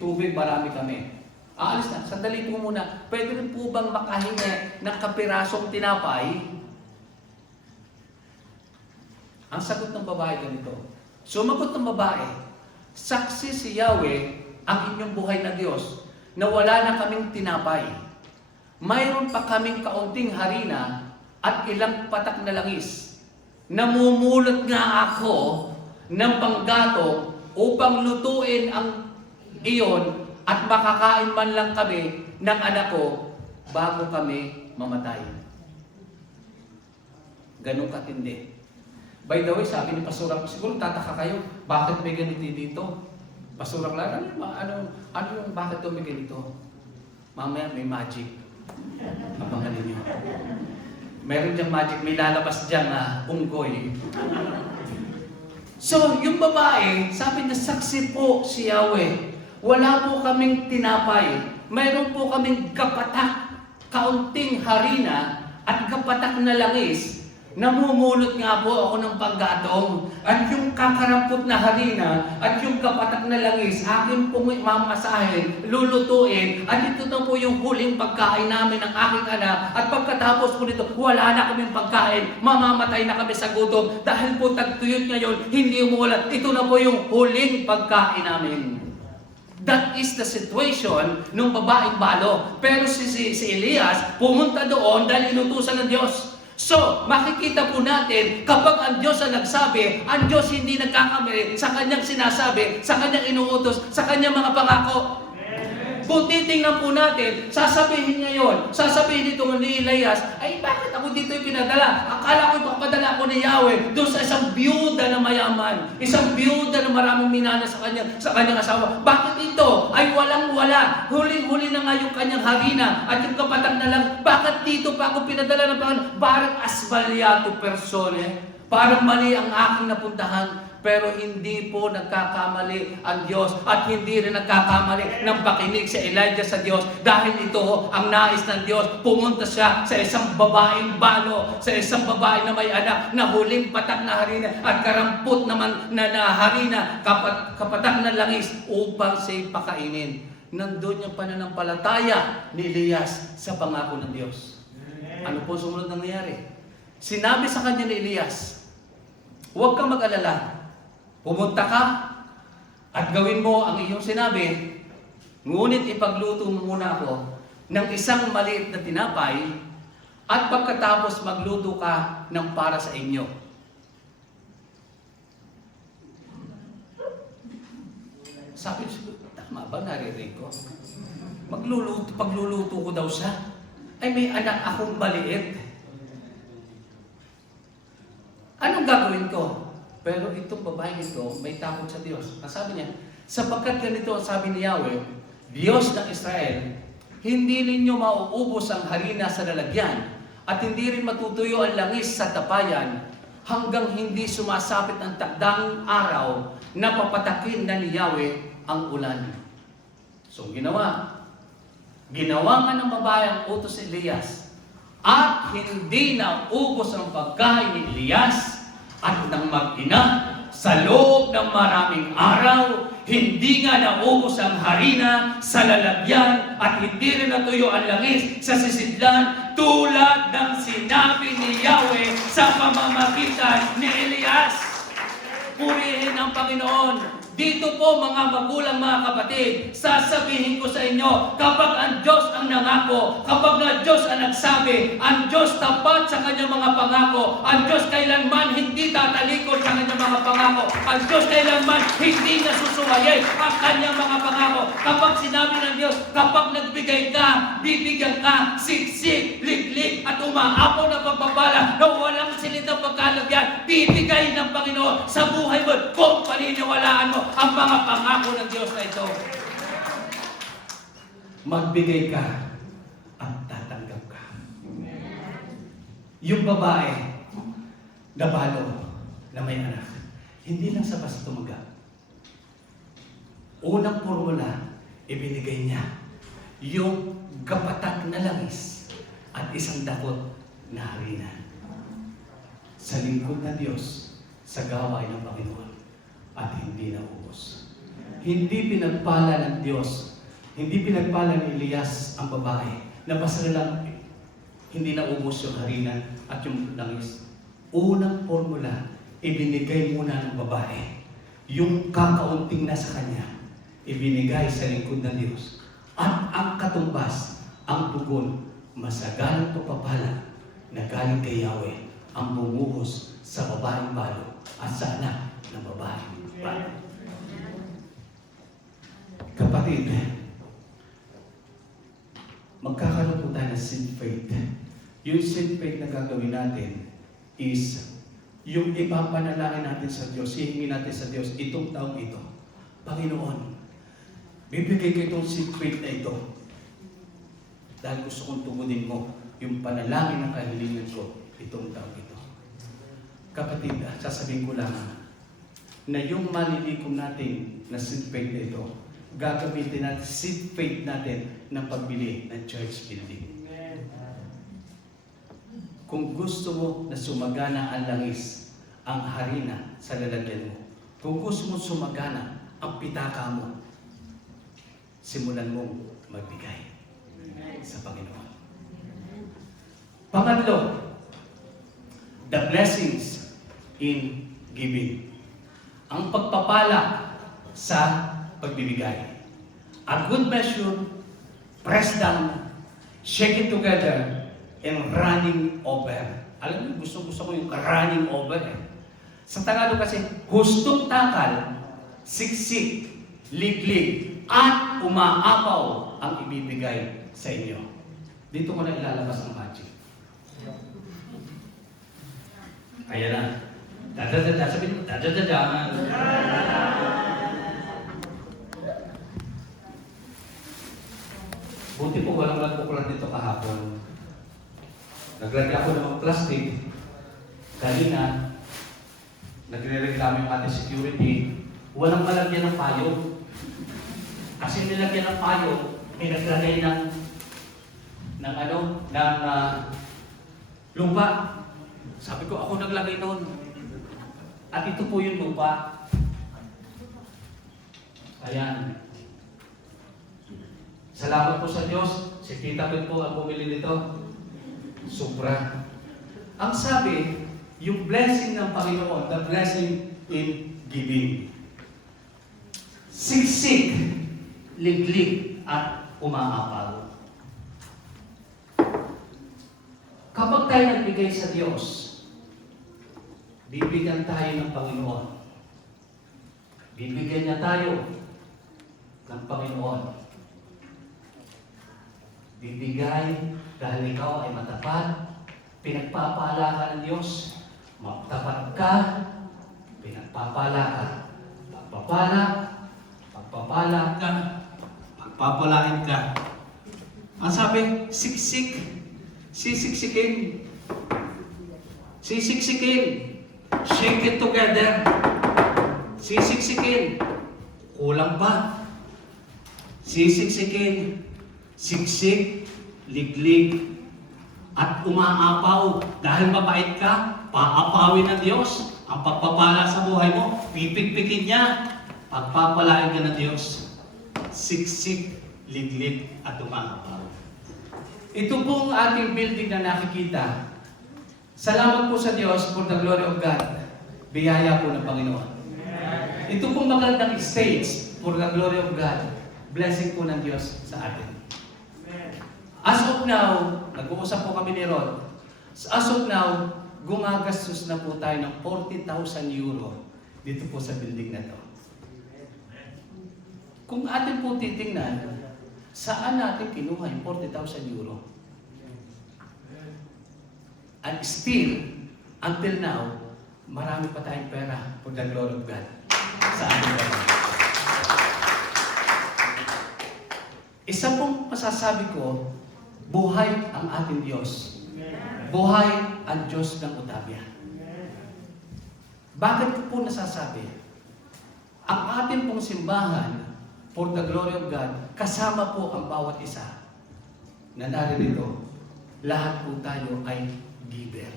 tubig, marami kami. Aalis na, sandali po muna. Pwede rin po bang makahingi ng kapirasong tinapay? Ang sagot ng babae ganito, Sumagot ng babae, saksi si Yahweh, ang inyong buhay na Diyos, na wala na kaming tinapay. Mayroon pa kaming kaunting harina at ilang patak na langis. Namumulot nga ako ng panggatong upang lutuin ang iyon at makakain man lang kami ng anak ko bago kami mamatay. Ganun katindi. By the way, sabi ni Pastor Rock, siguro tataka kayo, bakit may ganito dito? Pastor Rock, ano yung bakit ito may ganito? Mamaya may magic. Abangan ninyo. Meron diyang magic, may lalabas diyang unggoy. So, yung babae, sabi niya, saksi po si Yahweh. Wala po kaming tinapay. Mayroon po kaming kapatak, kaunting harina, at kapatak na langis. Namumulot nga po ako ng panggatong. At yung kakarampot na harina, at yung kapatak na langis, akin pong mamasahin, lulutuin, at ito na po yung huling pagkain namin ng aking anak. At pagkatapos po nito, wala na kaming pagkain, mamamatay na kami sa gutom. Dahil po tagtuyot ngayon, hindi umuulan. Ito na po yung huling pagkain namin. That is the situation ng babaeng balo. Pero si Elias, pumunta doon dahil inutusan ng Diyos. So, makikita po natin, kapag ang Diyos ang nagsabi, ang Diyos hindi nagkakamali sa kanyang sinasabi, sa kanyang inuutos, sa kanyang mga pangako. Kung titingnan po natin, sasabihin nito ni Elias, ay bakit ako dito pinadala? Akala ko ipapadala ko ni Yahweh doon sa isang biyuda na mayaman, isang biyuda na maraming minana sa kanyang asawa. Bakit ito ay walang-wala? Huling-huli na nga yung kanyang harina at yung kapatak na lang. Bakit dito pa ako pinadala ng Panginoon? Parang asbalyato persone. Parang mali ang aking napuntahan. Pero hindi po nagkakamali ang Diyos at hindi rin nagkakamali ng pakinig si Elijah sa Diyos dahil ito ang nais ng Diyos. Pumunta siya sa isang babaeng balo, sa isang babae na may anak na huling patak na harina at karampot naman na harina, kapatak na langis upang siya'y pakainin. Nandun yung pananampalataya ni Elias sa pangako ng Diyos. Ano po sumunod nangyayari? Sinabi sa kanya ni Elias, huwag kang mag-alala. Pumunta ka at gawin mo ang iyong sinabi, ngunit ipagluto mo muna ako ng isang maliit na tinapay at pagkatapos magluto ka ng para sa inyo. Sabi ko, tama ba naririnig ko? Pagluluto ko daw siya. Ay may anak akong maliit. Anong gagawin ko? Pero itong babae ito, may takot sa Diyos. Ang sabi niya, sapagkat ganito ang sabi ni Yahweh, Diyos ng Israel, hindi ninyo mauubos ang harina sa lalagyan at hindi rin matutuyo ang langis sa tapayan hanggang hindi sumasapit ang takdang araw na papatakin na ni Yahweh ang ulan. So ginawa nga ng babae ang utos ni Elias at hindi na ubos ang pagkain ni Elias at ng mag-ina sa loob ng maraming araw, hindi nga naubos ang harina sa lalagyan at hindi rin natuyo ang langis sa sisidlan tulad ng sinabi ni Yahweh sa pamamagitan ni Elias. Purihin ang Panginoon. Dito po mga magulang, mga kapatid, sasabihin ko sa inyo, kapag ang Diyos ang nangako, kapag ang Diyos ang nagsabi, ang Diyos tapat sa kanyang mga pangako, ang Diyos kailanman hindi tatalikod sa kanyang mga pangako, ang Diyos kailanman hindi nasusuwayin ang kanyang mga pangako. Kapag sinabi ng Diyos, kapag nagbigay ka, bibigyan ka, siksik, liklik, at umaapaw na pagpapala na walang silitang pagkalagyan, bibigay ng Panginoon sa buhay mo kung paniniwalaan mo ang mga pangako ng Diyos na ito. Magbigay ka at tatanggap ka. Yung babae na balo na may anak, hindi lang sa basta tumaga. Unang formula, ibinigay niya yung kapatak na langis at isang dakot na harina. Sa lingkod ng Diyos, sa gawain ng Panginoon, at hindi naubos. Hindi pinagpala ng Diyos, hindi pinagpala ni Elias ang babae, na basta lang hindi naubos yung harina at yung langis. Unang formula, ibinigay muna ng babae yung kakaunting nasa kanya, ibinigay sa lingkod ng Diyos. At ang katumbas, ang tugon, masagalang pagpapala na galing kay Yahweh ang bumuhos sa babaeng balo at sa anak ng babaeng balo. Kapatid, magkakaroon po tayo ng seed faith. Yung seed faith na gagawin natin is yung ipapanalangin natin sa Diyos, hihingi natin sa Diyos itong taong ito. Panginoon, bibigay ko itong seed faith na ito dahil gusto kong tumunin mo yung panalangin ng kahilingan ko itong taong ito. Kapatid, sasabihin ko lang na yung malilikom natin na seed faith na ito, gagamitin natin seed faith natin ng pagbili ng church building. Kung gusto mo na sumagana ang langis, ang harina sa lalagyan mo, kung gusto mo sumagana ang pitaka mo, simulan mong magbigay sa Panginoon. Pangatlo, the blessings in giving. Ang pagpapala sa pagbibigay. A good measure, pressed down, shake it together, and running over. Alam niyo, gusto ko yung running over eh. Sa Tagalog kasi, hustong takal, siksik, liglig, at umaapaw ang ibibigay sa inyo. Dito ko na ilalabas ang magic. Ayan na. Dadadada, sabihin mo, dadadada. Buti po walang nagkukulat dito kahapon. Naglagay ako ng plastic. Kanina, nagre-reklamo yung ating security. Walang malagyan ng payo. Kasi nilagyan ng payo, ay naglagay ng lupa. Sabi ko, ako naglagay noon. At ito po yung lupa. Ayan. Salamat po sa Diyos. Si Tita Pet po ang bumili nito. Sobra. Ang sabi, yung blessing ng Panginoon, the blessing in giving. Siksik, liglig, at umaapaw. Kapag tayo nagbigay sa Diyos, bibigyan tayo ng Panginoon. Bibigyan niya tayo ng Panginoon. Bibigay dahil ikaw ay matapat, pinagpapala ka ng Diyos, matapat ka, pinagpapala ka, pagpapala ka, pagpapalain ka. Ang sabi, siksik, sisiksikin, shake it together, sisiksikin, kulang pa, sisiksikin, siksik, liglig, at umaapaw. Dahil mabait ka, paapawin ng Diyos. Ang pagpapala sa buhay mo, pipigpigin niya. Pagpapalain ka ng Diyos. Siksik, liglig, at umaapaw. Ito pong ating building na nakikita. Salamat po sa Diyos for the glory of God. Biyaya po ng Panginoon. Ito pong magandang stage for the glory of God. Blessing po ng Diyos sa atin. As of now, nag-uusap po kami ni Rod. As of now, gumagastos na po tayo ng 40,000 euro dito po sa building na to. Kung atin po titingnan, saan natin kinuha yung 40,000 euro? And still, until now, marami pa tayong pera for the glory of God sa ating pera. Isa pong masasabi ko, buhay ang ating Diyos. Buhay ang Diyos ng Otavia. Bakit ko po nasasabi? Ang ating pong simbahan, for the glory of God, kasama po ang bawat isa na naririto. Lahat po tayo ay giver.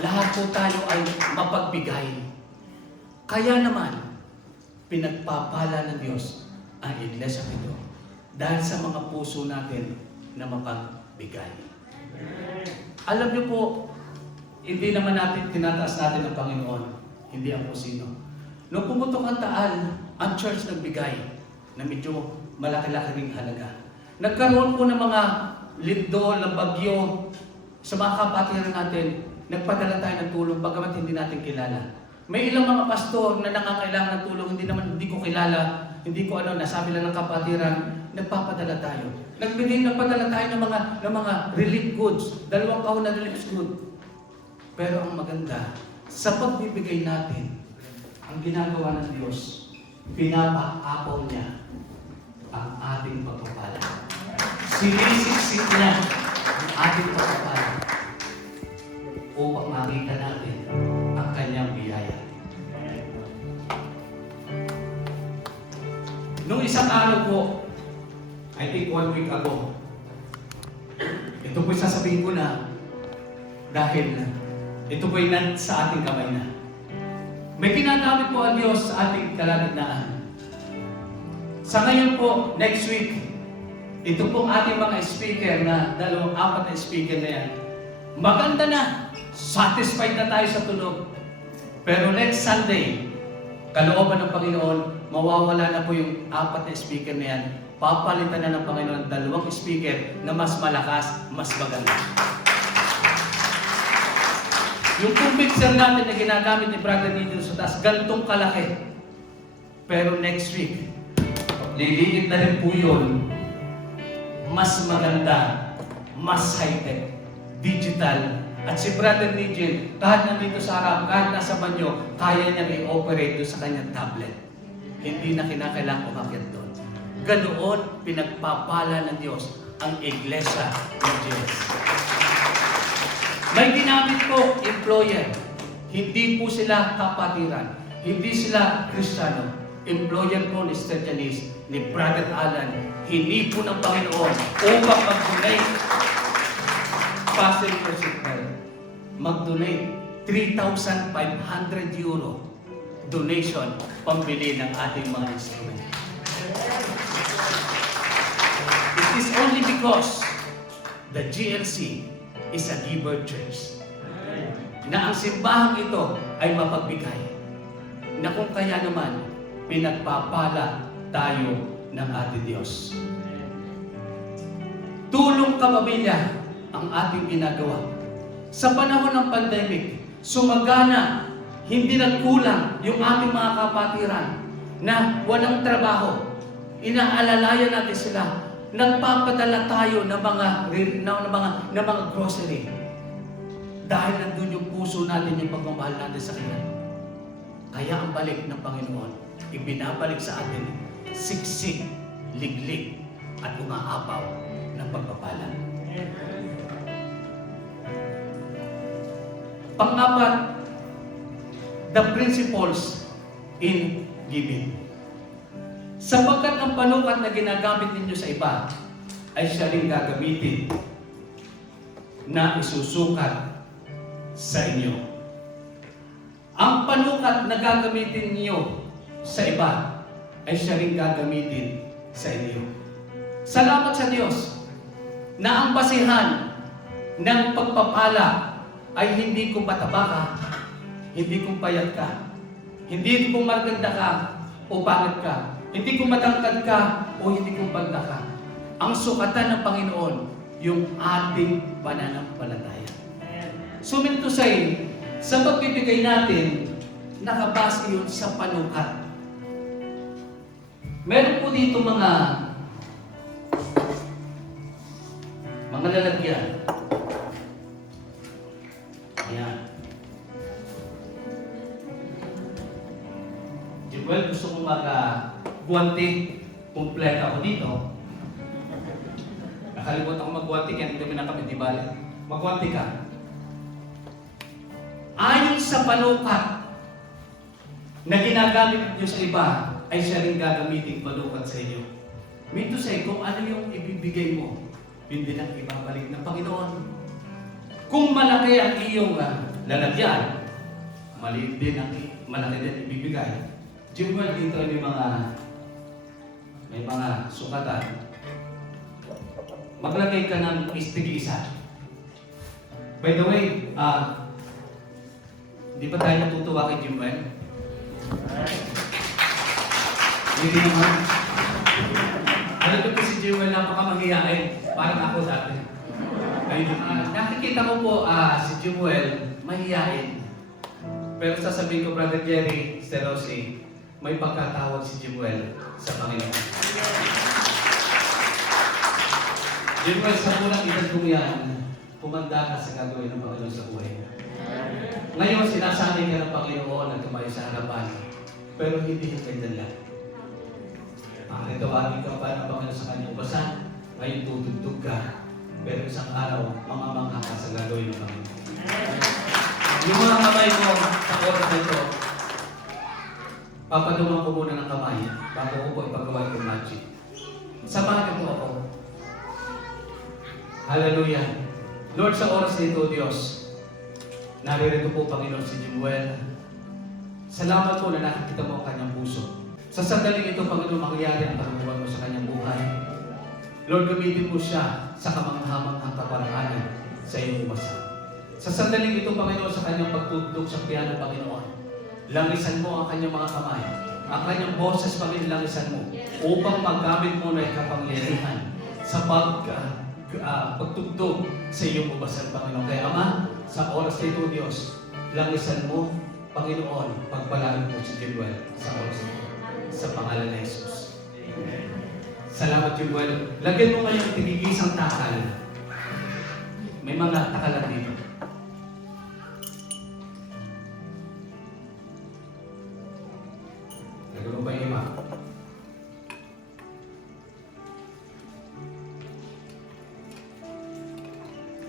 Lahat po tayo ay mapagbigay. Kaya naman, pinagpapala ng Diyos ang iglesia ito dahil sa mga puso natin na mapagbigay. Alam niyo po, hindi naman natin tinataas natin ang Panginoon. hindi ako sino. Nung pumutok ang Taal, ang church nagbigay na medyo malaki-laki ring halaga. Nagkaroon po ng mga lindol, ng bagyo sa mga kapatiran natin. Nagpadala tayo ng tulong bagamat hindi natin kilala. May ilang mga pastor na nangangailangan ng tulong, hindi ko kilala, hindi ko nasabi lang ng kapatiran, nagpapadala tayo. Nagpadala tayo ng mga relief goods, 2 kahon na relief goods. Pero ang maganda, sa pagbibigay natin, ang ginagawa ng Diyos, pinapaapaw niya ang ating pagpapala. Sinisiksik niya ang ating pagpapala upang makita natin ang kanyang biyaya. Noong isang araw po, I think 1 week ago, ito po'y sasabihin ko na dahil ito po'y sa ating kamay na. May ginagamit po ang Diyos sa ating kalagitnaan. Sa ngayon po, next week, ito pong ating mga speaker na 2-4 na speaker na yan. Maganda na, satisfied na tayo sa tunog. Pero next Sunday, kalooban ng Panginoon, mawawala na po yung 4 na speaker na yan. Papalitan na ng Panginoon 2 speaker na mas malakas, mas maganda. Yung pong mixer natin na ginagamit ni Brother Nidil sa taas, ganitong kalaki. Pero next week, liliit na rin po yun. Mas maganda, mas high-tech, digital. At si Brother Nidil, kahit nandito sa harap, kahit nasa banyo, kaya niya i-operate doon sa kanyang tablet. Hindi na kinakailangan umakyat doon. Ganoon pinagpapala ng Diyos ang Iglesia ng Diyos. May ginamit po, employer. Hindi po sila kapatiran. Hindi sila Kristiyano. Employer po ni Sister Janice, ni Brother Alan, hindi po ng Panginoon upang mag-donate. Pastor Percival, mag-donate 3,500 euro donation pambili ng ating mga instrument. It is only because the GLC is a giver church na ang simbahang ito ay mapagbigay, na kung kaya naman pinagpapala tayo ng ating Diyos. Tulong kapamilya ang ating ginagawa. Sa panahon ng pandemic, sumagana, hindi nagkulang yung ating mga kapatiran na walang trabaho. Inaalalayan natin sila. Nagpapadala tayo ng mga grocery. Dahil nandun yung puso natin, yung pagmamahal natin sa Kanya. Kaya ang balik ng Panginoon, ibinabalik sa atin siksik, liglig, at umaapaw ng pagpapala. Pang-apat, the principles in giving. Sapagkat ang panukat na ginagamit ninyo sa iba ay siya rin gagamitin na isusukat sa inyo. Ang panukat na gagamitin niyo sa iba ay siya rin gagamitin sa inyo. Salamat sa Diyos na ang basihan ng pagpapala ay hindi kung pataba ka, hindi kung payat ka, hindi kung maganda ka o pangit ka, hindi kung matangkad ka o hindi kung banda ka. Ang sukatan ng Panginoon, yung ating pananampalataya. So, mean to say, sa pagbibigay natin, nakabase yun sa panukat. Meron po dito mga lalagyan. Ayan. Well, gusto kong mag-guwanti. Kompleto ako dito. Nakalimutan ko mag-guwanti kaya hindi kami nakapit, di bale. Mag-guwanti ka. Ayon sa panukat na ginagamit niyo sa iba, ay siya rin gagamitin panukat sa inyo. Mean to say, kung ano yung ibibigay mo, yun din ang ibabalik ng Panginoon. Kung malaki ang iyong lalagyan, malaki din ibibigay. Jimwell, dito ay may mga sukatan. Maglagay ka ng istig-isa. By the way, Di ba tayo natutuwa kay Jimwell? Hindi naman. Alam ko si Jimwell napaka-mahiyain. Parang ako dati. Nakikita ko po si Jimwell mahiyain. Pero sasabihin ko, Brother Jerry, Sterosi, may pagkatawag si Jimwell sa Panginoon. Jimwell, sa unang edad kong yan, kumanda ka sa gagawin ng Panginoon sa buhay. Ngayon, sinasanay ka ng Panginoon na tumayo sa harapan, pero hindi ganyan lang. Tawagin ka pa ng Panginoon sa kanyang basan, ngayon tutugtog ka, pero isang araw, mamamangha ka sa gagawin ng Panginoon. Yung mga kamay ko sa oras na ito, papadungan ko muna ng kamay bago ko po ipagawa yung magic. Samahan niyo po ako. Hallelujah. Lord, sa oras na ito, Diyos, naririto po, Panginoon, si Jimwell. Salamat po na nakikita mo ang kanyang puso. Sa sandaling ito, Panginoon, mangyayari ang pagkakuhan mo sa kanyang buhay. Lord, gamitin mo siya sa kamanghamanghang kaparaanan sa iyong umasa. Sa sandaling ito, Panginoon, sa kanyang pagtugtog sa piano, Panginoon, langisan mo ang kanyang mga kamay. Ang kanyang boses, Panginoon, langisan mo upang magamit mo na ikapangyarihan sa pagtugtog sa iyong ubasan, Panginoon. Kaya, Ama, sa oras na ito, Diyos, langisan mo, Panginoon, pagpalain mo si Jimwell sa oras na ito. Sa pangalan ni Jesus. Salamat, Jimwell. Lagyan mo ngayong tinigisang takal. May mga takalan dito. Lagyan mo ba yung iba?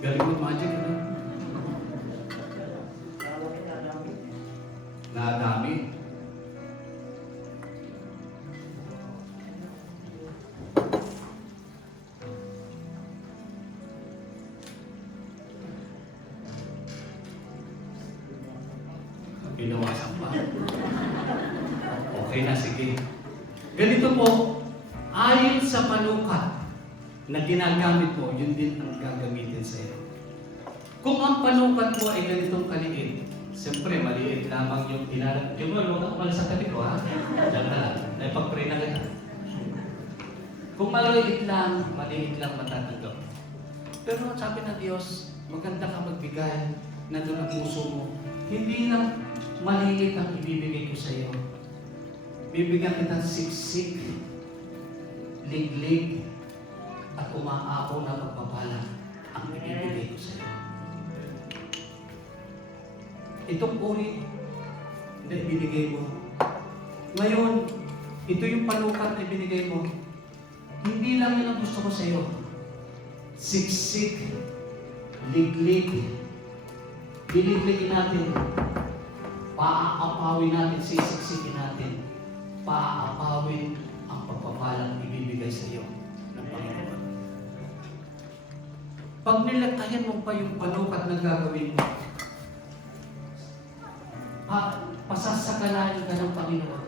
Galing mo magic, ano? Nadami. Pinawasan pa. Okay na, sige. Ganito po, ayon sa panukat na ginagamit mo, yun din ang gagamitin sa iyo. Kung ang panukat mo ay ganitong kaliit, siyempre maliit lamang yung inalang. Yung huwag ka kumalas sa tabi ko, ha? Diyan ka lang. Ay pag-pray na kita. Kung maliit lang matatanggap. Pero sabi ng Diyos, maganda ka magbigay, nandun ang puso mo. Hindi lang maliit ang ibibigay ko sa iyo. Bibigyan kita siksik, liglig, at umaapaw na pagpapala ang ibibigay ko sa iyo. Itong uri na ibinigay mo. Ngayon, ito yung panukat na ibinigay mo. Hindi lang yun ang gusto ko sa iyo. Siksik, liglig, biligligin natin. Paaapawin natin, sisiksikin natin. Paaapawin ang pagpapalang ibibigay sa iyo ng Panginoon. Pag nilatayan mo pa yung panukat na gagawin mo, pasasakalain ka ng Panginoon.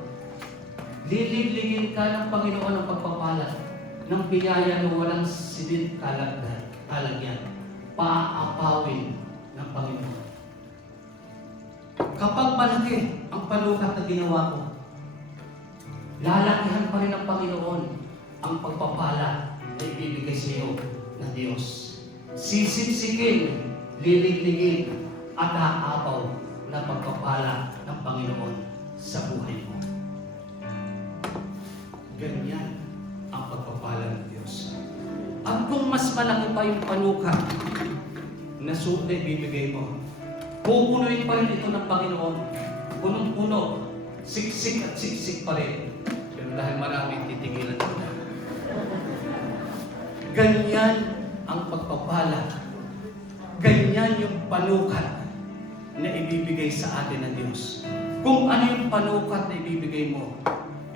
Liligligin ka ng Panginoon ng pagpapala, ng biyaya na walang silid kalagyan. Paaapawin ng Panginoon. Kapag malaki ang panukat na ginawa ko, lalakihan pa rin ng Panginoon ang pagpapala na ibibigay sa iyo ng Diyos. Sisipsikin, liligligin, at aapaw na pagpapala ng Panginoon sa buhay mo. Ganyan ang pagpapala ng Diyos. At kung mas malaki pa yung panukat na ibibigay mo, pupunuin pa rin ito ng Panginoon. Punong-puno, siksik at siksik pa rin. Pero dahil maraming titigilan ko na. Ganyan ang pagpapala. Ganyan yung panukat na ibibigay sa atin ng Diyos. Kung ano yung panukat na ibibigay mo,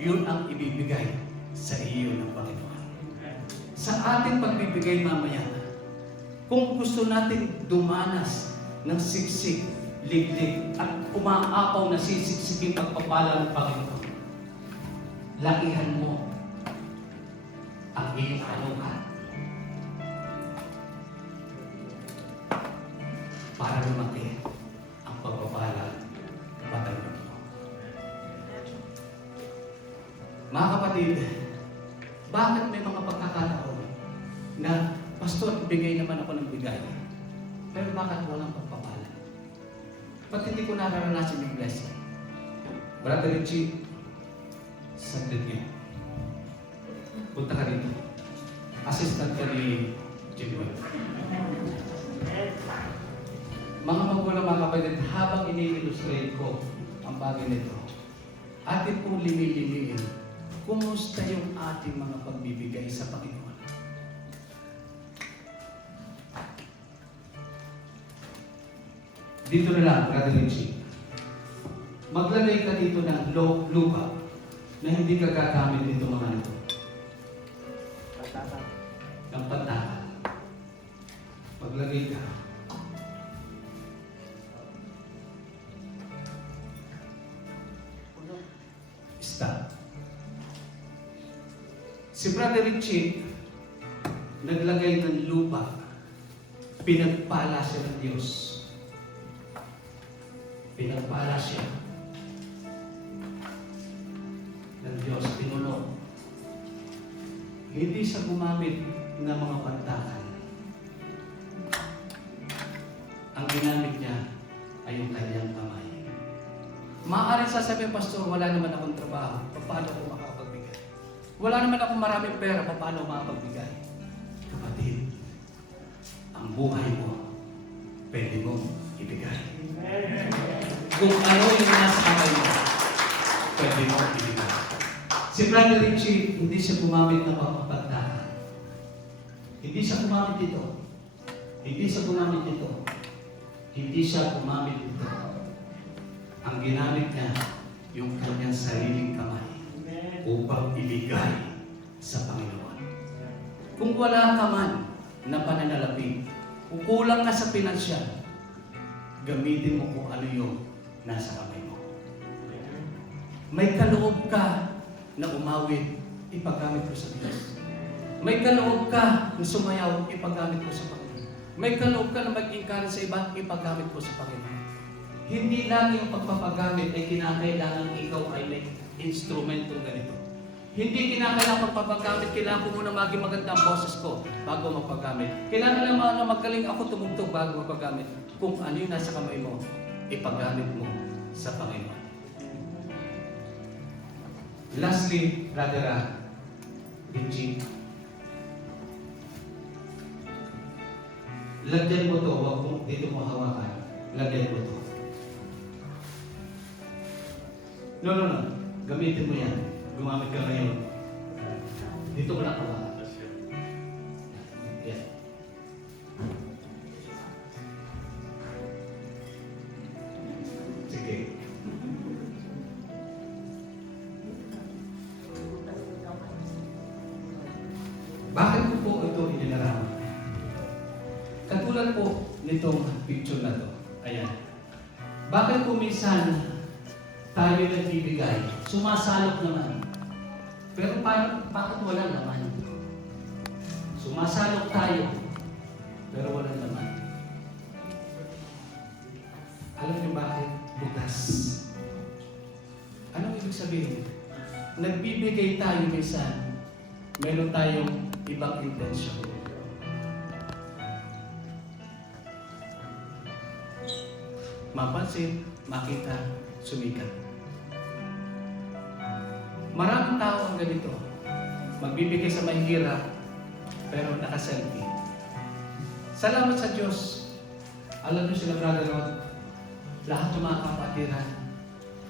yun ang ibibigay sa iyo ng Panginoon. Sa ating pagbibigay mamaya, kung gusto natin dumanas ng siksik, liglig, at umaapaw na sisiksikin pagpapala ng Panginoon, lakihan mo ang iyong panukat para lumaki ang pagpapala Mga kapatid, bakit may mga pagkakataon na, Pastor, bigay naman ako ng bigay, pero bakit walang pagpapala? Ba't hindi ko nararanasan yung blessing? Brother Richie, saglit niya. Punta ka dito. Assistant ka ni Jimboy. Mga magulang, mga kapatid, habang ini-illustrate ko ang bagay nito, atin pong limi-limiin, kumusta yung ating mga pagbibigay sa Panginoon? Dito na lang, Brother Richie. Maglagay ka dito ng lupa na hindi ka gagamit dito mga ito. Ng pataka. Maglagay ka. Stop. Si Brother Richie, naglagay ng lupa. Pinagpala siya ng Diyos. Pinagpala siya ng Diyos, pinuno. Hindi siya gumamit ng mga pantakan. Ang ginamit niya ay yung kanyang kamay. Maaaring sasabihin, Pastor, wala naman akong trabaho. Paano ako makapagbigay? Wala naman akong maraming pera. Paano makapagbigay? Kapatid, ang buhay mo, pwede mong ibigay. Kung ano yung nasa kamay mo, pwede mo ibigay. Si Brother Richie, hindi siya gumamit ng pagpapagdahan. Hindi siya gumamit dito. Hindi siya gumamit dito. Hindi siya gumamit dito. Ang ginamit niya, yung kanyang sariling kamay upang ibigay sa Panginoon. Kung wala ka man na pananalapi, kung kulang ka sa pinansyal, gamitin mo kung ano yung nasa kamay mo. May kaloob ka na umawit, ipagamit ko sa Diyos. May kaloob ka na sumayaw, ipagamit ko sa Panginoon. May kaloob ka na mag-ingkara sa iba, ipagamit ko sa Panginoon. Hindi lang yung pagpapagamit ay kinakailangan ikaw ay may instrumento ganito. Hindi kinakailangan pagpapagamit, kailangan ko muna maging maganda ang boses ko bago magpagamit. Kailangan naman na magaling ako tumugtog bago magpagamit. Kung ano yung nasa kamay mo, ipagamit mo sa Panginoon. Lastly, Brother Richie, lagyan mo to, huwag kung dito mo hawakan. Lagyan mo to. No. Gamitin mo yan. Gumamit ka ngayon. Dito mo lang hawakan. Yan. Sige. Bakit ko po ito inilarawan? Katulad po nitong picture na to. Ayan. Bakit po minsan tayo nagbibigay? Sumasalok naman. Pero bakit wala naman? Sumasalok tayo, pero wala naman. Alam niyo bakit? Butas. Anong ibig sabihin? Nagbibigay tayo minsan, meron tayong ibang intensyon. Mapansin, makita, sumikat. Maraming tao ang ganito. Magbibigay sa mahihirap, pero nakaselfie. Salamat sa Diyos. Alam niyo sila, Brother Rod, lahat ng mga kapatiran,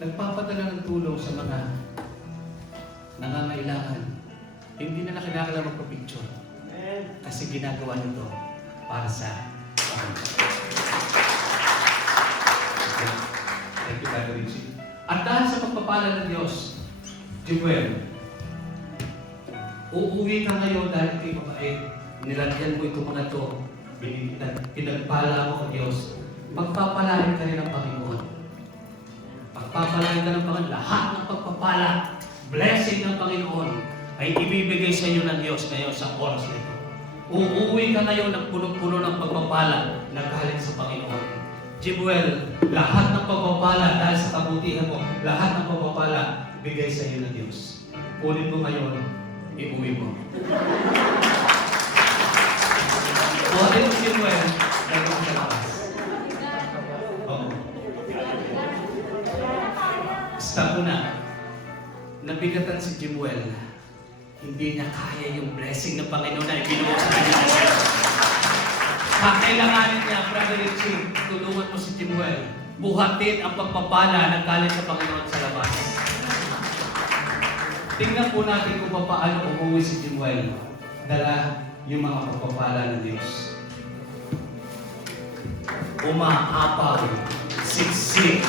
nagpapadala ng tulong sa mga nangangailangan. Hindi na kinakailangan magpa-picture. Kasi ginagawa nito para sa Thank you, Brother Richie. At dahil sa pagpapala ng Diyos, Joel, uuwi ka ngayon dahil kay mabait. Nilagyan mo itong mga ito. Pinagpala mo ang Diyos. Pagpapalain ka rin ng Panginoon. Pagpapalain ka ng Panginoon. Lahat ng pagpapala, blessing ng Panginoon ay ibibigay sa iyo ng Diyos ngayon sa oras na ito. Uuwi ka ngayon ng punong-puno ng pagpapala na galing sa Panginoon. Jimuel, lahat ng pagpapala dahil sa kabutihan mo, lahat ng pagpapala bigay sa iyo ng Diyos. kunin mo ngayon, iuwi mo. Kunin mo si Noel, lagay mo sa labas. Oo. Stop mo na. Nabigatan si Jimuel. Hindi niya kaya yung blessing ng Panginoon na ibinuo sa kanya ng Diyos. Kakailanganin niya, Brother Richie, tulungan mo si Jimuel. Buhatin ang pagpapala ng galing sa Panginoon sa labas. Tingnan po natin kung paano umuwi si Jimuel. Dala yung mga pagpapala ng Diyos. Umaapaw, siksik,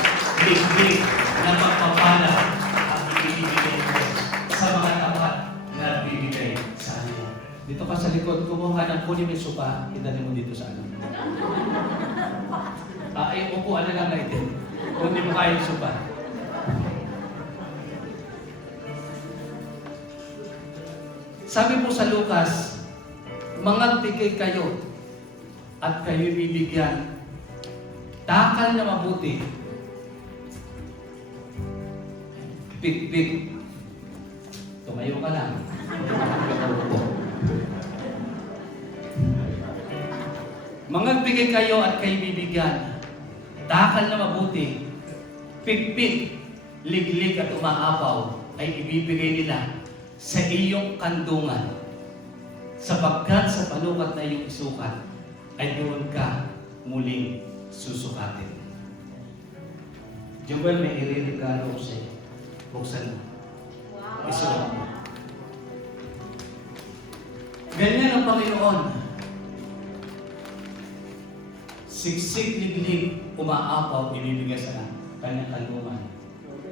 liglig na pagpapala ang ibibigay mo sa mga tapat na bibigay sa amin. Dito ka sa likod, kumuha ng kunin mo yung suka, idali mo dito sa ano. Ay, upuan na lang natin. Kung hindi mo kaya yung suka. Sabi po sa Lucas, mangagbigay kayo at kayo bibigyan. Takal na mabuti. Big. Tumayo ka lang. Mangagbigay kayo at kayo bibigyan. Takal na mabuti. Pigpig, liglig at umaapaw ay ibibigay nila sa iyong kandungan. Sapagkat sa panukat na iyong isukat ay doon ka muling susukatin. Joel, may iririgalo sa iyo. Buksan mo. Isukat mo. Ganyan ang Panginoon. Siksik, liglig, umaapaw, ibibigay sa kanyang kandungan.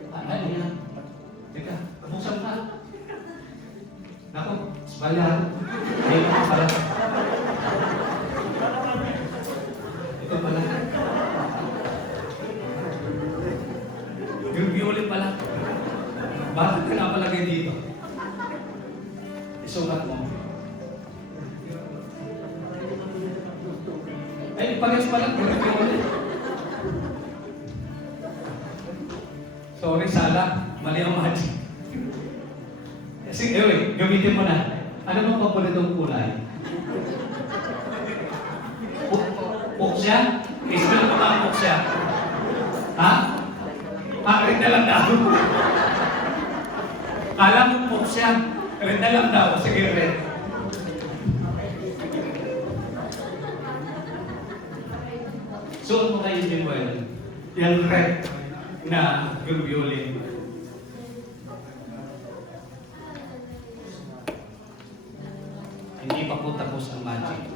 Ano yan? Teka, buksan ka. Ako, smile. Ito pala. Ito pala. Yung violet pala. Bakit ka napalagay dito? Isulat mo. Ay, pares pala. Yung violet. Sorry, Sala. Mali ang magic. Sige, gamitin mo na. Ano bang paboritong kulay? Puksya? Ismil ko ba ang puksya? Ha? Red na lang daw. Kala mo puksya. Red na lang daw. Sige, red. Suot mo kayo, Jimuel. Yung red na violet. Hindi pa po tapos ang magic.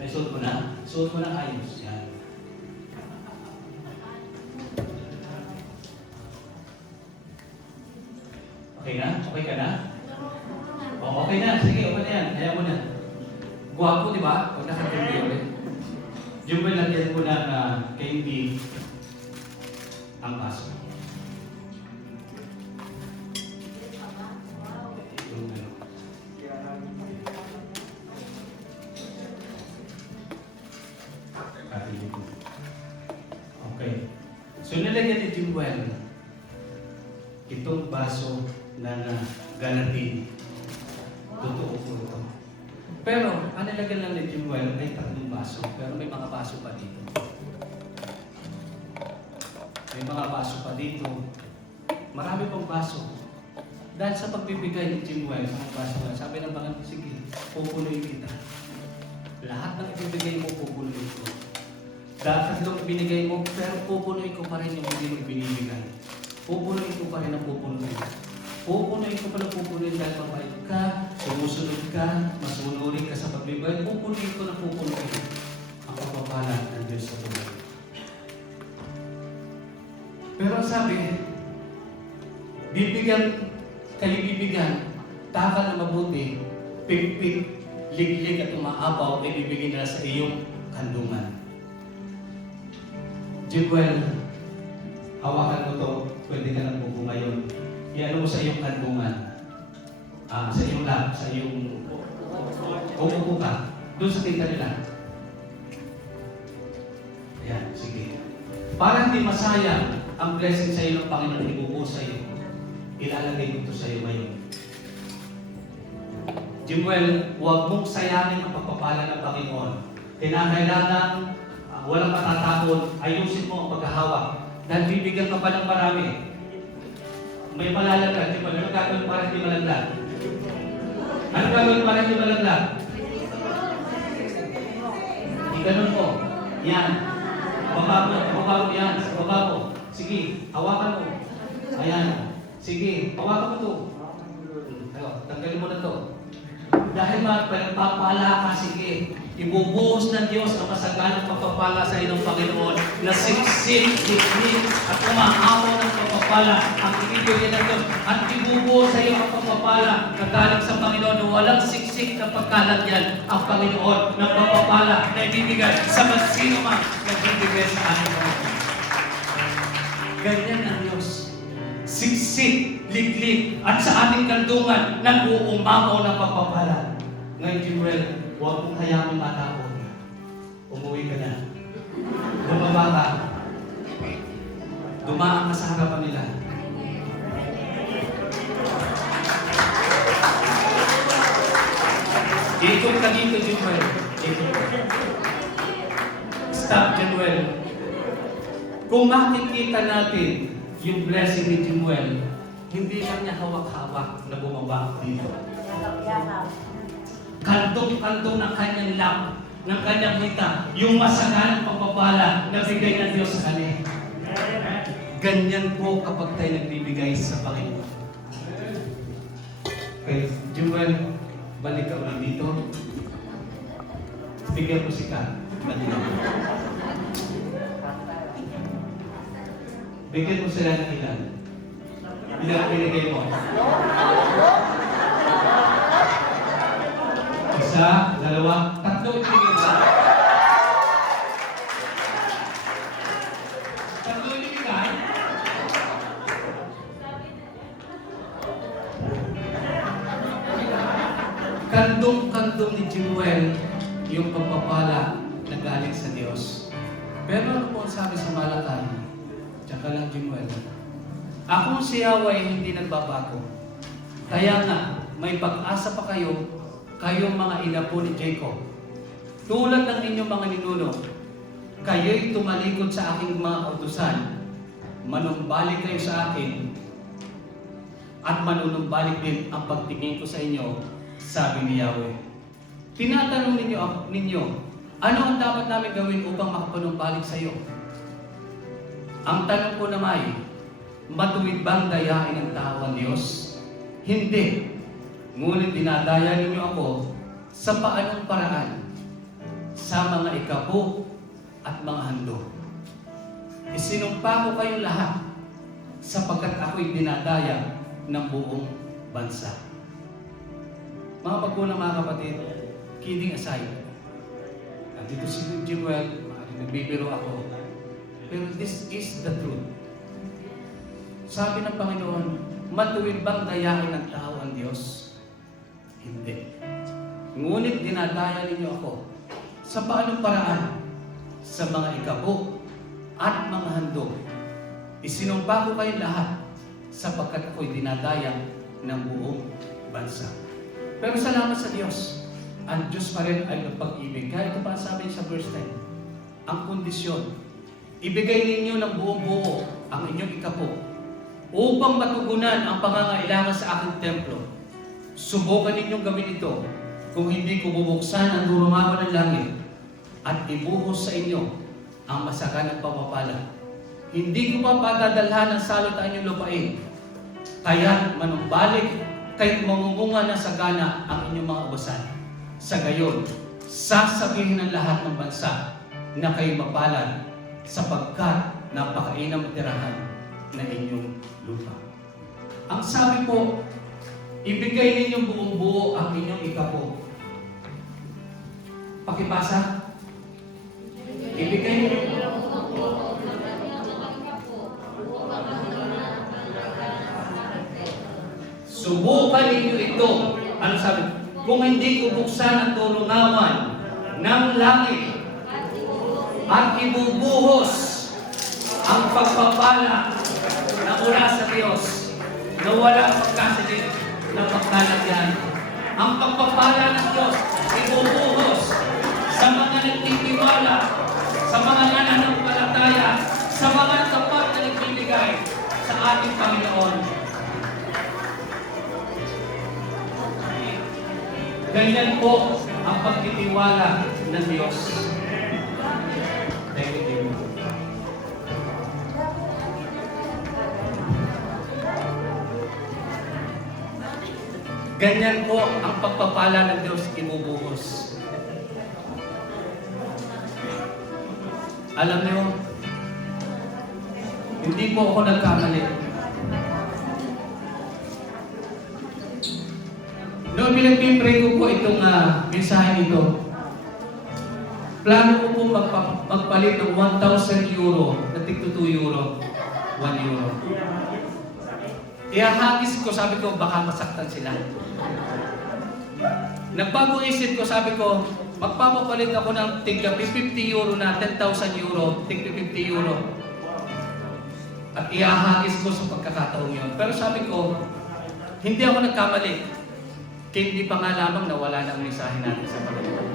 May suot mo na? Suot mo na ayos. Yan. Okay na? Okay ka na? O, okay na. Sige, okay na yan. Kaya mo na. Guwapo, di ba? Pag nakatindi ulit. Yung ba lagyan ko na candy ang paso. Okay. So nilagyan ni Jimuel itong baso na galatin. Totoo po ito. Pero, ang nilagyan lang ni Jimuel ay 3 baso. Pero may mga baso pa dito. May mga baso pa dito. Marami pang baso. Dahil sa pagbibigay ni Jimuel sa mga baso, sabi ng Panginoon, sige, pupunuin kita. Lahat ng ibibigay mo, pupunuin ko. Dahil tatlong binigay mo, pero pupunuin ko pa rin yung hindi mo binibigay. Pupunuin ko pa rin ang pupunuin. Pupunuin ko pa rin pupunuin dahil mabait ka, sumusunod ka, masunurin ka sa pagbibigay. Pupunuin ko na pupunuin ang pagpapala ng Diyos sa buhay. Pero sabi, kayo bibigyan, takal na mabuti, pigpig, liglig at umaapaw, ay bibigyan nila sa iyong kandungan. Jimuel, hawakan mo to, pwede ka nang buko ngayon. Iano mo sa iyong kandungan, sa iyong lap, sa iyong upo ka, doon sa tingnan nila. Ayan, sige. Para hindi masayang ang blessing sa iyo ng Panginoon ibubuo sa iyo. ilalagay ko ito sa iyo ngayon. Jimuel, huwag mong sayangin ang pagpapala ng Panginoon. Kinakailangan walang matatakot, ayusin mo ang paghahawak. Dahil bibigyan ka pa ng marami. May malalaglag, di ba? Ano gagawin para hindi malaglag? Ano gagawin para hindi malaglag? Ganun po. Yan. Baba mo yan. Baba mo. Sige, hawakan mo. Ayan. Sige, hawakan mo to. Tanggalin mo na to. Dahil magpapala ka, sige. Ibubuhos ng Diyos ang masaganang pagpapala sa inong Panginoon na siksik, higit, at umahawa ng pagpapala ang ibibigay ng Diyos. At ibubuhos sa iyo ang pagpapala na galing sa Panginoon na walang siksik na pagkalat yan ang Panginoon ng pagpapala na ibibigay sa sino man nagbibigay sa ating Panginoon. Ganyan ang Diyos. Siksik, liglig, at sa ating kandungan nag-uumapaw ng pagpapala. Ngayon, Jimuel, huwag mong hayaang matapon. Umuwi ka na. Bumaba ka. Dumaan ka sa harapan nila. Ikot ka dito, Jimuel. Ikot ka. Stop, Jimuel. Kung makikita natin yung blessing ni Jimuel, hindi lang niya hawak-hawak na bumaba dito. Kantong-kantong ng kanyang lap, ng kanyang hita, yung masaganang pagpapala na bigay ng Diyos sa kanya. Ganyan po kapag tayo nagbibigay sa Panginoon. Okay, Jimuel, balik ka ulit dito. Bigyan mo si Kat. Balik ka. Bigyan mo sila ng ilan. Ilan pinigay mo? Isa, dalawa, tatlo ibigay sa tatlo ibigay. Kandong-kandong ni Jimuel yung pagpapala na galing sa Diyos. Pero ano po ang sabi sa Malakay? Tsaka lang, Jimuel. Ako si Yahweh hindi nagbabago. Kaya nga, may pag-asa pa kayo, kayong mga ina po ni Jacob. Tulad ng inyong mga ninuno, kayo'y tumalikod sa aking mga utusan. Manumbalik kayo sa akin, at manunumbalik din ang pagtingin ko sa inyo, sabi ni Yahweh. Tinatanong ninyo, ano ang dapat namin gawin upang makapanumbalik sa iyo? Ang tanong ko naman, matuwid bang dayain ng tao ang Diyos? Hindi. Ngunit dinadaya ninyo ako sa paanong paraan, sa mga ikapo at mga handog. Isinumpa ko kayong lahat sapagkat ako'y dinadaya ng buong bansa. Mga pagkulang, mga kapatid, kidding aside, dito si Jimuel, nagbibiro ako, pero this is the truth. Sabi ng Panginoon, matuwid bang dayain ng tao ang Diyos? Hindi. Ngunit dinadaya ninyo ako sa paanong paraan, sa mga ikapo at mga handog. Isinumpa ko kayong lahat sapagkat ako'y dinadaya ng buong bansa. Pero salamat sa Diyos. Ang Diyos pa rin ay nagpag-ibig. Kaya ito pa sabi sa verse 10. Ang kondisyon, ibigay ninyo ng buong buo ang inyong ikapo upang matugunan ang pangangailangan sa aking templo. Subukan ninyong gawin ito kung hindi ko bubuksan ang durungawan ng langit at ibuhos sa inyo ang masaganang pagpapala. Hindi ko pa padadalhan ng salot ang inyong lupain. Kaya manumbalik kahit mamumunga na sagana ang inyong mga ubasan. Sa gayon, sasabihin ng lahat ng bansa na kayo mapalad sapagkat napakainam tirahan na inyong lupa. Ang sabi po, ibigay ninyong buong buo ang inyong ikapo. Pakipasa. Ibigay ninyo. Subukan ninyo ito. Ano sabi? Kung hindi ko buksan ang tulungawan ng langit at ibubuhos ang pagpapala na mula sa Diyos, na wala pagkasalit na pagkalagyan. Ang pagpapala ng Diyos ibubuhos sa mga nagtitiwala, sa mga nananampalataya, sa mga tapat na nagbibigay sa ating Panginoon. Ganyan po ang pagtitiwala ng Diyos. Thank you. Ganyan po ang pagpapala ng Diyos ibubuhos. Alam niyo, hindi po ako nagkamali. Noong pinagpipray ko po itong mensahe nito, plano ko po magpalit ng 1,000 euro na tig 2 euro, 1 euro. Ihahagis ko, sabi ko, baka masaktan sila. Nagbago isip ko, sabi ko, magpapapalit ako ng tig 50 euro na 10,000 euro, tig 50 euro. At ihahagis ko sa pagkakataong yun. Pero sabi ko, hindi ako nagkamali. Kaya hindi pa nga lamang nawala na ang mensahe natin sa Panginoon.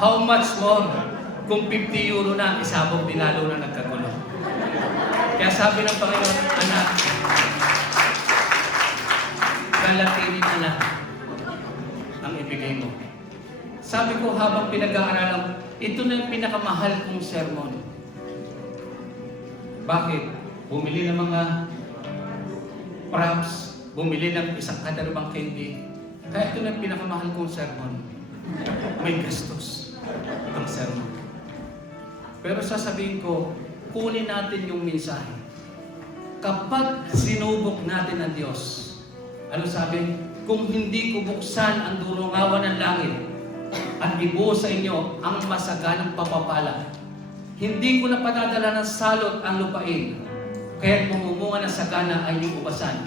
How much more kung 50 euro na isabog din lalo na nagkagulo. Kaya sabi ng Panginoon, anak, galatinin anak ang ibigay mo. Sabi ko habang pinag-aaralan, ito na yung pinakamahal kong sermon. Bakit? Bumili ng mga props, bumili ng isang kadarabang candy. Kaya ito na yung pinakamahal kong sermon. May gastos ang sermon. Pero sasabihin ko, kunin natin yung mensahe. Kapag sinubok natin ang Diyos, ano sabi? Kung hindi ko buksan ang durungawan ng langit at ibuhos sa inyo ang masaganang papapala, hindi ko na padadala ng salot ang lupain, kaya't mumumunga ng sagana ay inyong ubasan.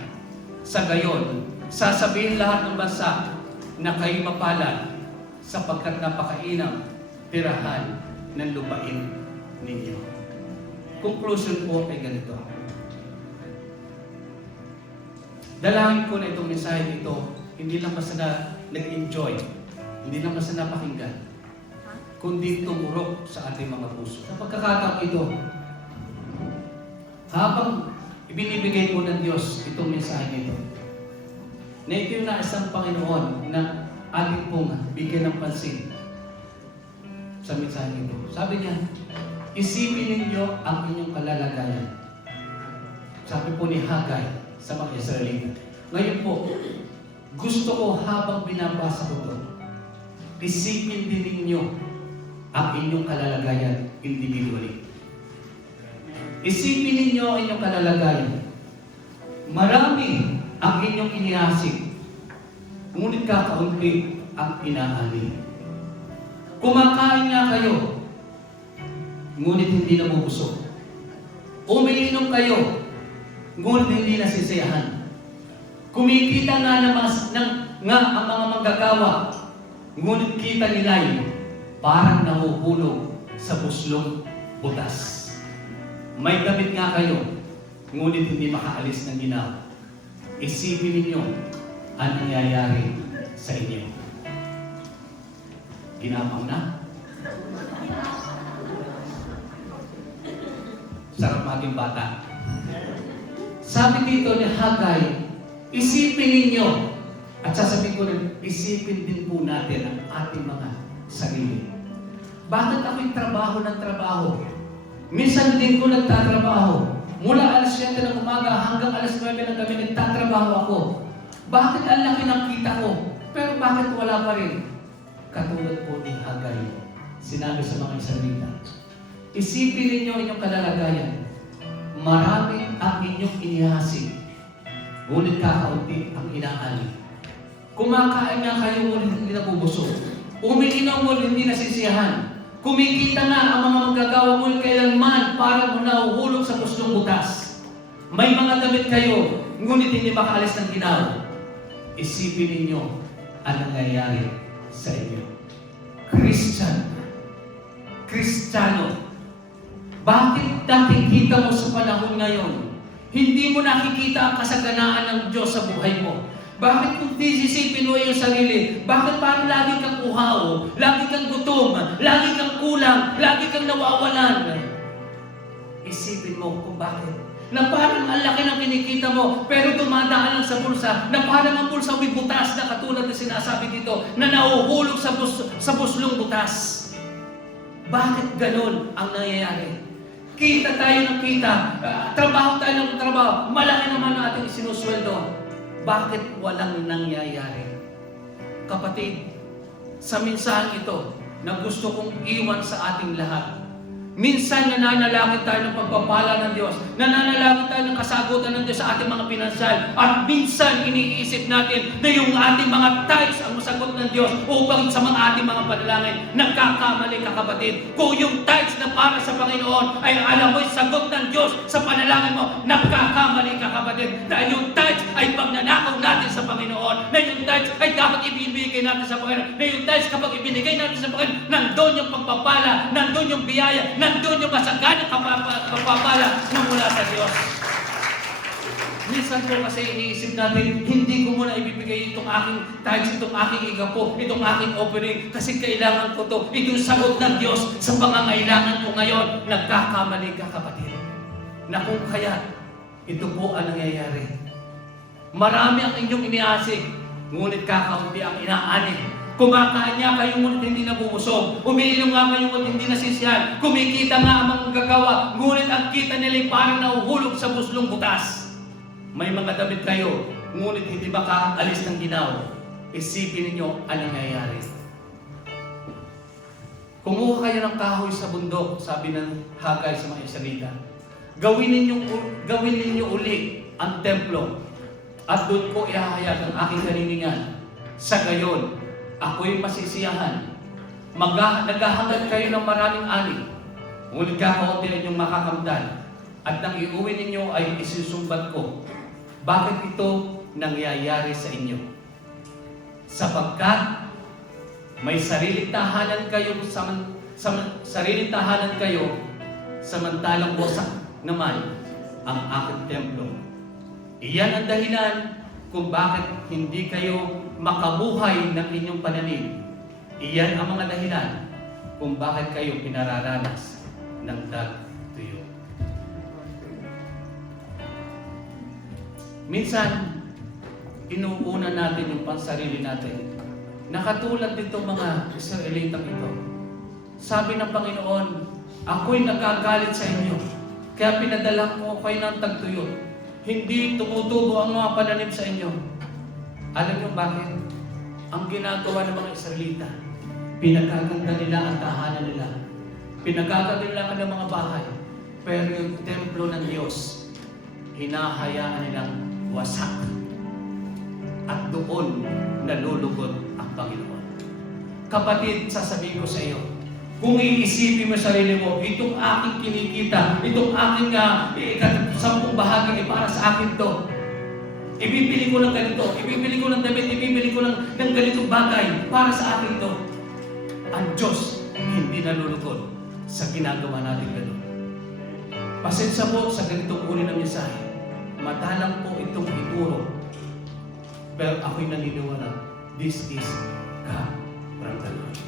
Sa gayon, sasabihin lahat ng bansa na kayo mapalad sapagkat napakainang tirahan ng lupain ninyo. Conclusion po ay ganito. Dalangin ko na itong mensahe nito, hindi lang basta na nag-enjoy, hindi lang basta napakinggan, kundi tumurok sa ating mga puso. Sa pagkakataon ito, habang ibinibigay po ng Diyos itong mensahe nito, na ito yung naisang Panginoon na ating pong bigyan ng pansin sa mensahe nito. Sabi niya, isipin ninyo ang inyong kalalagayan. Sabi po ni Hagay sa mga Israelita. Ngayon po, gusto ko habang binabasa ko ito, isipin din ninyo ang inyong kalalagayan individually. Isipin ninyo ang inyong kalalagayan. Marami ang inyong inihasik, ngunit kakaunti ang inaani. Kumakain nga kayo, ngunit hindi nabubusog. Umiinom kayo, ngunit hindi nasisiyahan. Kumikita nga ang mga manggagawa, ngunit kita nila'y parang nahuhulog sa buslong butas. May damit nga kayo, ngunit hindi makaalis ng ginaw. Isipin ninyo ang nangyayari sa inyo. Ginapang na? Sarap maging bata. Sabi dito ni Hagay, isipin ninyo, at sasabihin ko rin, isipin din po natin ang ating mga sarili. Bakit ako'y trabaho ng trabaho? Minsan din ko nagtatrabaho. Mula alas 7 ng umaga hanggang alas 9 ng gabi nagtatrabaho ako. Bakit ang laki ng kita ko? Pero bakit wala pa rin? Katulad po ni Hagay, sinabi sa mga Israelita, isipin ninyo inyong kalalagayan. Marami ang inyong inihasik, ngunit kakaunti ang inaani. Kumakain nga kayo, ngunit hindi nabubusog. Umiinom mo, hindi nasisiyahan. Kumikita nga ang mga manggagawa mo kailanman parang nahuhulog sa puslong butas. May mga damit kayo, ngunit hindi makaalis ng ginaw. Isipin ninyo ang nangyayari sa inyo. Bakit nakikita mo sa panahon ngayon, hindi mo nakikita ang kasaganaan ng Diyos sa buhay mo? Bakit kung sisipin mo yung sarili, bakit parang lagi kang uhaw, lagi kang gutom, lagi kang kulang, lagi kang nawawalan? Isipin mo kung bakit. Na parang ang laki ng kinikita mo, pero dumadaan lang sa bulsa, na parang ang bulsa may butas na katulad na sinasabi dito, na nauhulog sa buslong butas. Bakit ganon ang nangyayari? Kita tayo ng kita, trabaho tayo ng trabaho, malaki naman ang ating sinusweldo. Bakit walang nangyayari? Kapatid, sa minsahan ito na gusto kong iwan sa ating lahat, minsan nananalangin tayo ng pagpapala ng Diyos, nananalangin tayo ng kasagutan ng Diyos sa ating mga pinansyal, at minsan iniisip natin na yung ating mga tithes ang masagot ng Diyos upang sa mga ating mga panalangin. Nagkakamali ka, kapatid. Kung yung tithes na para sa Panginoon ay alam mo'y sagot ng Diyos sa panalangin mo, nagkakamali ka, kapatid. Dahil yung tithes ay pagnanakaw natin sa Panginoon, na yung tithes ay dapat ibibigay natin sa Panginoon, na yung tithes kapag ibinigay natin sa Panginoon, nandun yung pagpapala, nandun yung biyaya, nandun yung masaganang kapapala na mula sa Diyos. Minsan po kasi iniisip natin, hindi ko muna ibibigay itong aking tithes, itong aking igapo, itong aking offering, kasi kailangan ko to. Itong sagot ng Diyos sa pangangailangan ko ngayon. Nagkakamali ka, kapatid. Na kung kaya, ito po ang nangyayari. Marami ang inyong iniasik, ngunit kakaunti ang inaani. Kumakain niya kayo ngunit hindi nabubusog. Umiinom nga kayo ngunit hindi nasisiyahan. Kumikita nga ang mga gagawa, ngunit ang kita nila'y parang nauhulog sa buslong butas. May mga damit kayo, ngunit hindi makaalis ng ginaw. Isipin ninyo ang nangyayari. Kumuha kayo ng kahoy sa bundok, sabi ng Hagay sa mga Israelita. Gawin ninyo uli ang templo, at doon ko ihahayag ang aking kaniningan. Sa gayon, ako'y masisiyahan. Naghahangad kayo ng maraming ani, ngunit kakaunti ang inyong makakamtan, at nang iuwi ninyo ay isusumbat ko. Bakit ito nangyayari sa inyo? Sapagkat may sariling tahanan kayo, sariling tahanan kayo, samantalang wasak naman ang aking templo. Iyan ang dahilan kung bakit hindi kayo makabuhay ng inyong pananim. Iyan ang mga dahilan kung bakit kayo pinararanas ng tagtuyo. Minsan, inuuna natin yung pansarili natin. Nakatulad ditong mga Israelitang ito. Sabi ng Panginoon, ako'y nagagalit sa inyo, kaya pinadala ko kayo ng tagtuyo. Hindi tumutubo ang mga pananim sa inyo. Alam niyo bakit? Ang ginagawa ng mga Israelita, pinagaganda nila ang tahanan nila. Pinagaganda nila ang mga bahay. Pero yung templo ng Diyos, hinahayaan nilang wasak. At doon nalulugod ang Panginoon. Kapatid, sasabihin ko sa iyo, kung iisipin mo sa sarili mo, itong aking kinikita, itong aking 10 bahagi ay para sa akin to. Ibibili ko ng ganito, ibibili ko ng damit, ibibili ko ng ganitong bagay para sa akin to. Ang Diyos hindi nalulugod sa ginagawa natin gano'n. Pasensya po sa ganitong uri ng mensahe. Madalang po itong ituro. Pero ako'y naniniwala, this is God from the Lord.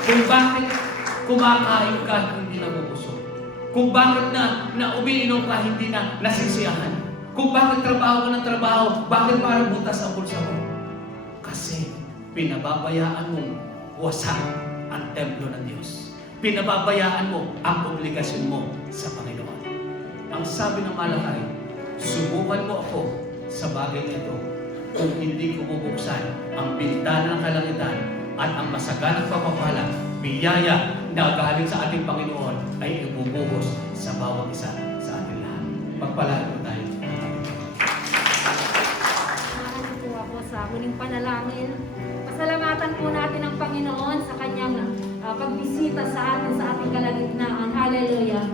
Kung bakit kumakain ka, hindi nabubusog. Kung bakit na umiinom ka, hindi na nasisiyahan. Kung bakit trabaho ka ng trabaho, bakit parang butas ang bulsa mo? Kasi pinababayaan mo wasak ang templo ng Diyos. Pinababayaan mo ang obligasyon mo sa Panginoon. Ang sabi ng Malakay, subukan mo ako sa bagay na ito kung hindi ko bubuksan ang bintana ng kalangitan at ang masaganang pagpapala, biyaya na galing sa ating Panginoon ay ibubuhos sa bawat isa sa ating lahat. Magpalain po tayo. Samahan po ako sa huling panalangin. Pasalamatan po natin ang Panginoon sa kanyang pagbisita sa atin, sa ating kalagitnaan. Hallelujah.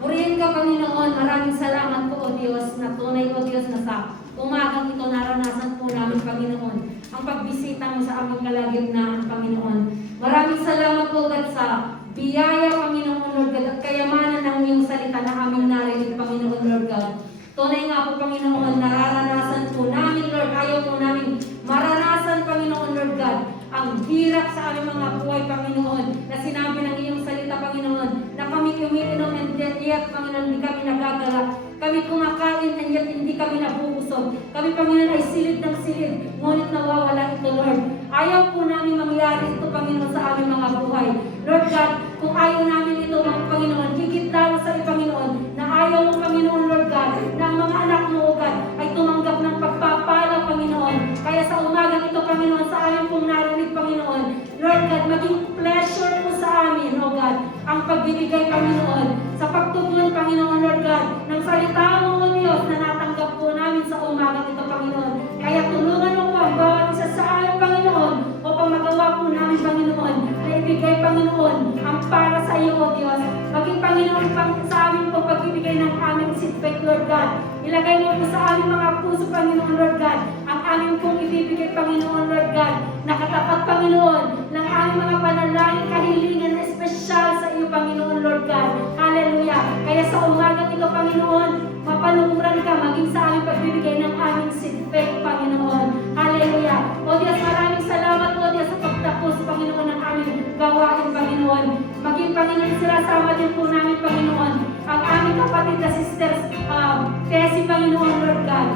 Purihin ka, Panginoon. Maraming salamat po, O Diyos, na tunay, O Diyos, na sa umagang ito naranasan po namin, Panginoon, ang pagbisita mo sa aming kalagitnaan, Panginoon. Maraming salamat po, God, sa biyaya, Panginoon Lord God, at kayamanan ng iyong salita na aming narinig, Panginoon Lord God. Tunay nga po, Panginoon, nararanasan po namin, Lord, ayaw po namin maranasan, Panginoon Lord God, ang hirap sa aming mga buhay, Panginoon, na sinabi ng iyong salita, Panginoon, na kami umiinom and yet, Panginoon, hindi kami nagagalak. Kami kumakain and yet hindi kami nabubusog. Kami, Panginoon, ay silid ng silid, ngunit nawawala ito, Lord. Ayaw po namin mangyari ito, Panginoon, sa aming mga buhay. Lord God, kung ayaw namin ito, mga Panginoon, higit lalo sa iyo, Panginoon, na ayaw mo, Panginoon, Lord God, na ang mga anak mo, O God, ay tumanggap ng pagpapala, Panginoon. Kaya sa umagang ito, Panginoon, sa amin pong narinig, Panginoon, Lord God, maging pleasure po sa amin, O God, ang pagbibigay, Panginoon, sa pagtugon, Panginoon, Lord God, ng salita mo, O Diyos, na natanggap po namin sa umagang ito, Panginoon. Kaya tulungan mo po ang bawat isa sa amin, Panginoon, upang magawa po namin, Panginoon, na ibigay, Panginoon, ang para sa iyo, O Diyos. Maging, Panginoon, sa amin po pagbibigay ng aming seatback, Lord God. Ilagay mo po sa aming mga puso, Panginoon, Lord God, ang aming pong ibibigay, Panginoon, Lord God, nakatapat, Panginoon, ng aming mga panalangin, kahilingan na espesyal sa iyo, Panginoon, Lord God. Hallelujah. Kaya sa umagang ito, Panginoon, mapanukuran ka maging sa aming pagbibigay ng aming seatback, Panginoon. Hallelujah. O Diyos, maraming salamat, O Diyos, sa pagtapos, Panginoon, ng aming gawain, Panginoon. Maging, Panginoon, sinasama din po namin, Panginoon, ang aming kapatid na sisters, Tessie, Panginoon, Lord God,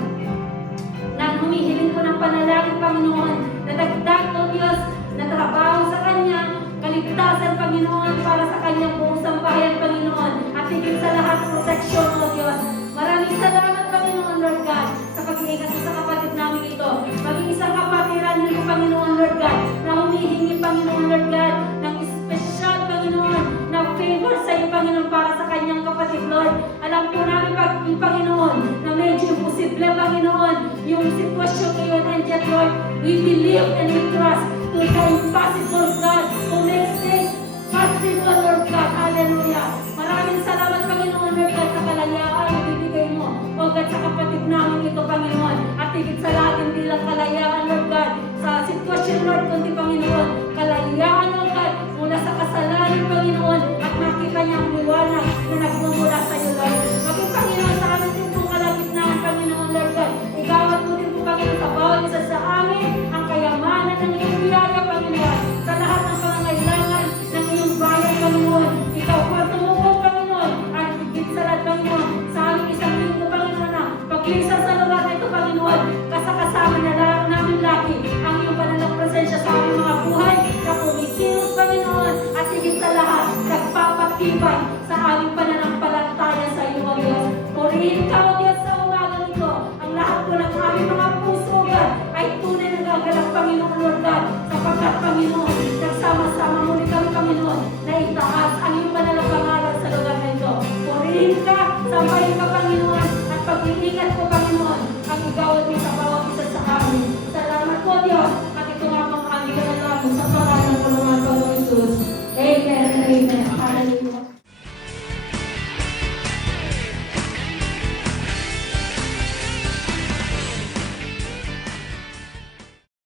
na humihiling po ng panalangin, Panginoon, na dagdag, O Diyos, na trabaho sa Kanya, kaligtasan, Panginoon, para sa Kanyang buong sambahayan, Panginoon, at higit sa lahat, proteksyon, O Diyos. Maraming salamat, Panginoon, Lord God, sa pag-iingat mo sa kapatid namin ito. Maging isang kapatiran din po, Panginoon, Lord God, na humihingi, Panginoon, Lord God, ng espesyal, Panginoon, na favor sa iyo, Panginoon, para sa kanyang kapatid, Lord. Alam po namin, Panginoon, na medyo imposible, Panginoon, yung sitwasyon ngayon, and yet, Lord, we believe and we trust to the impossible, God, to make things possible, Lord God. Hallelujah. Maraming salamat, Panginoon, Lord God, sa kalayaan na bibigay mo, O God, sa kapatid namin ito, Panginoon. At higit sa lahat, hindi lang kalayaan, Lord God, sa sitwasyon, Lord, kundi, Panginoon, kalayaan, O God, mula sa kasalanan, Panginoon, at makita niya ang liwanag na nagmumula sa iyo, Lord. Maging, Panginoon, sa amin din pong kalagitnaan, Panginoon, Lord God, igawad mo din po, Panginoon, sa bawat isa sa amin, ang kayamanan ng iyong biyaya, Panginoon, sa lahat ng pangangailangan ng iyong bayan, Panginoon. Ikaw po ang tumulong, Panginoon, at higit sa lahat, Panginoon, sa aming isang linggo, Panginoon, na paglisa sa lugar na ito, Panginoon, kasakasama na namin lagi ang iyong banal presensya sa aming mga buhay, na kumikilos, Panginoon, at higit sa lahat, nagpapatibay sa aming pananampalataya sa iyo, O Diyos. Purihin ka, O Diyos, sa umagang ito. Ang lahat po ng aming mga puso, God, ay tunay na gagalak, Panginoon, Lord God, sapagkat, Panginoon, nagsama-sama muli kami, Panginoon, na itaas ang iyong banal na pangalan sa lugar na ito. Purihin ka, sambahin ka, Panginoon, at pag-iingat ko, Panginoon, ang igawad mo sa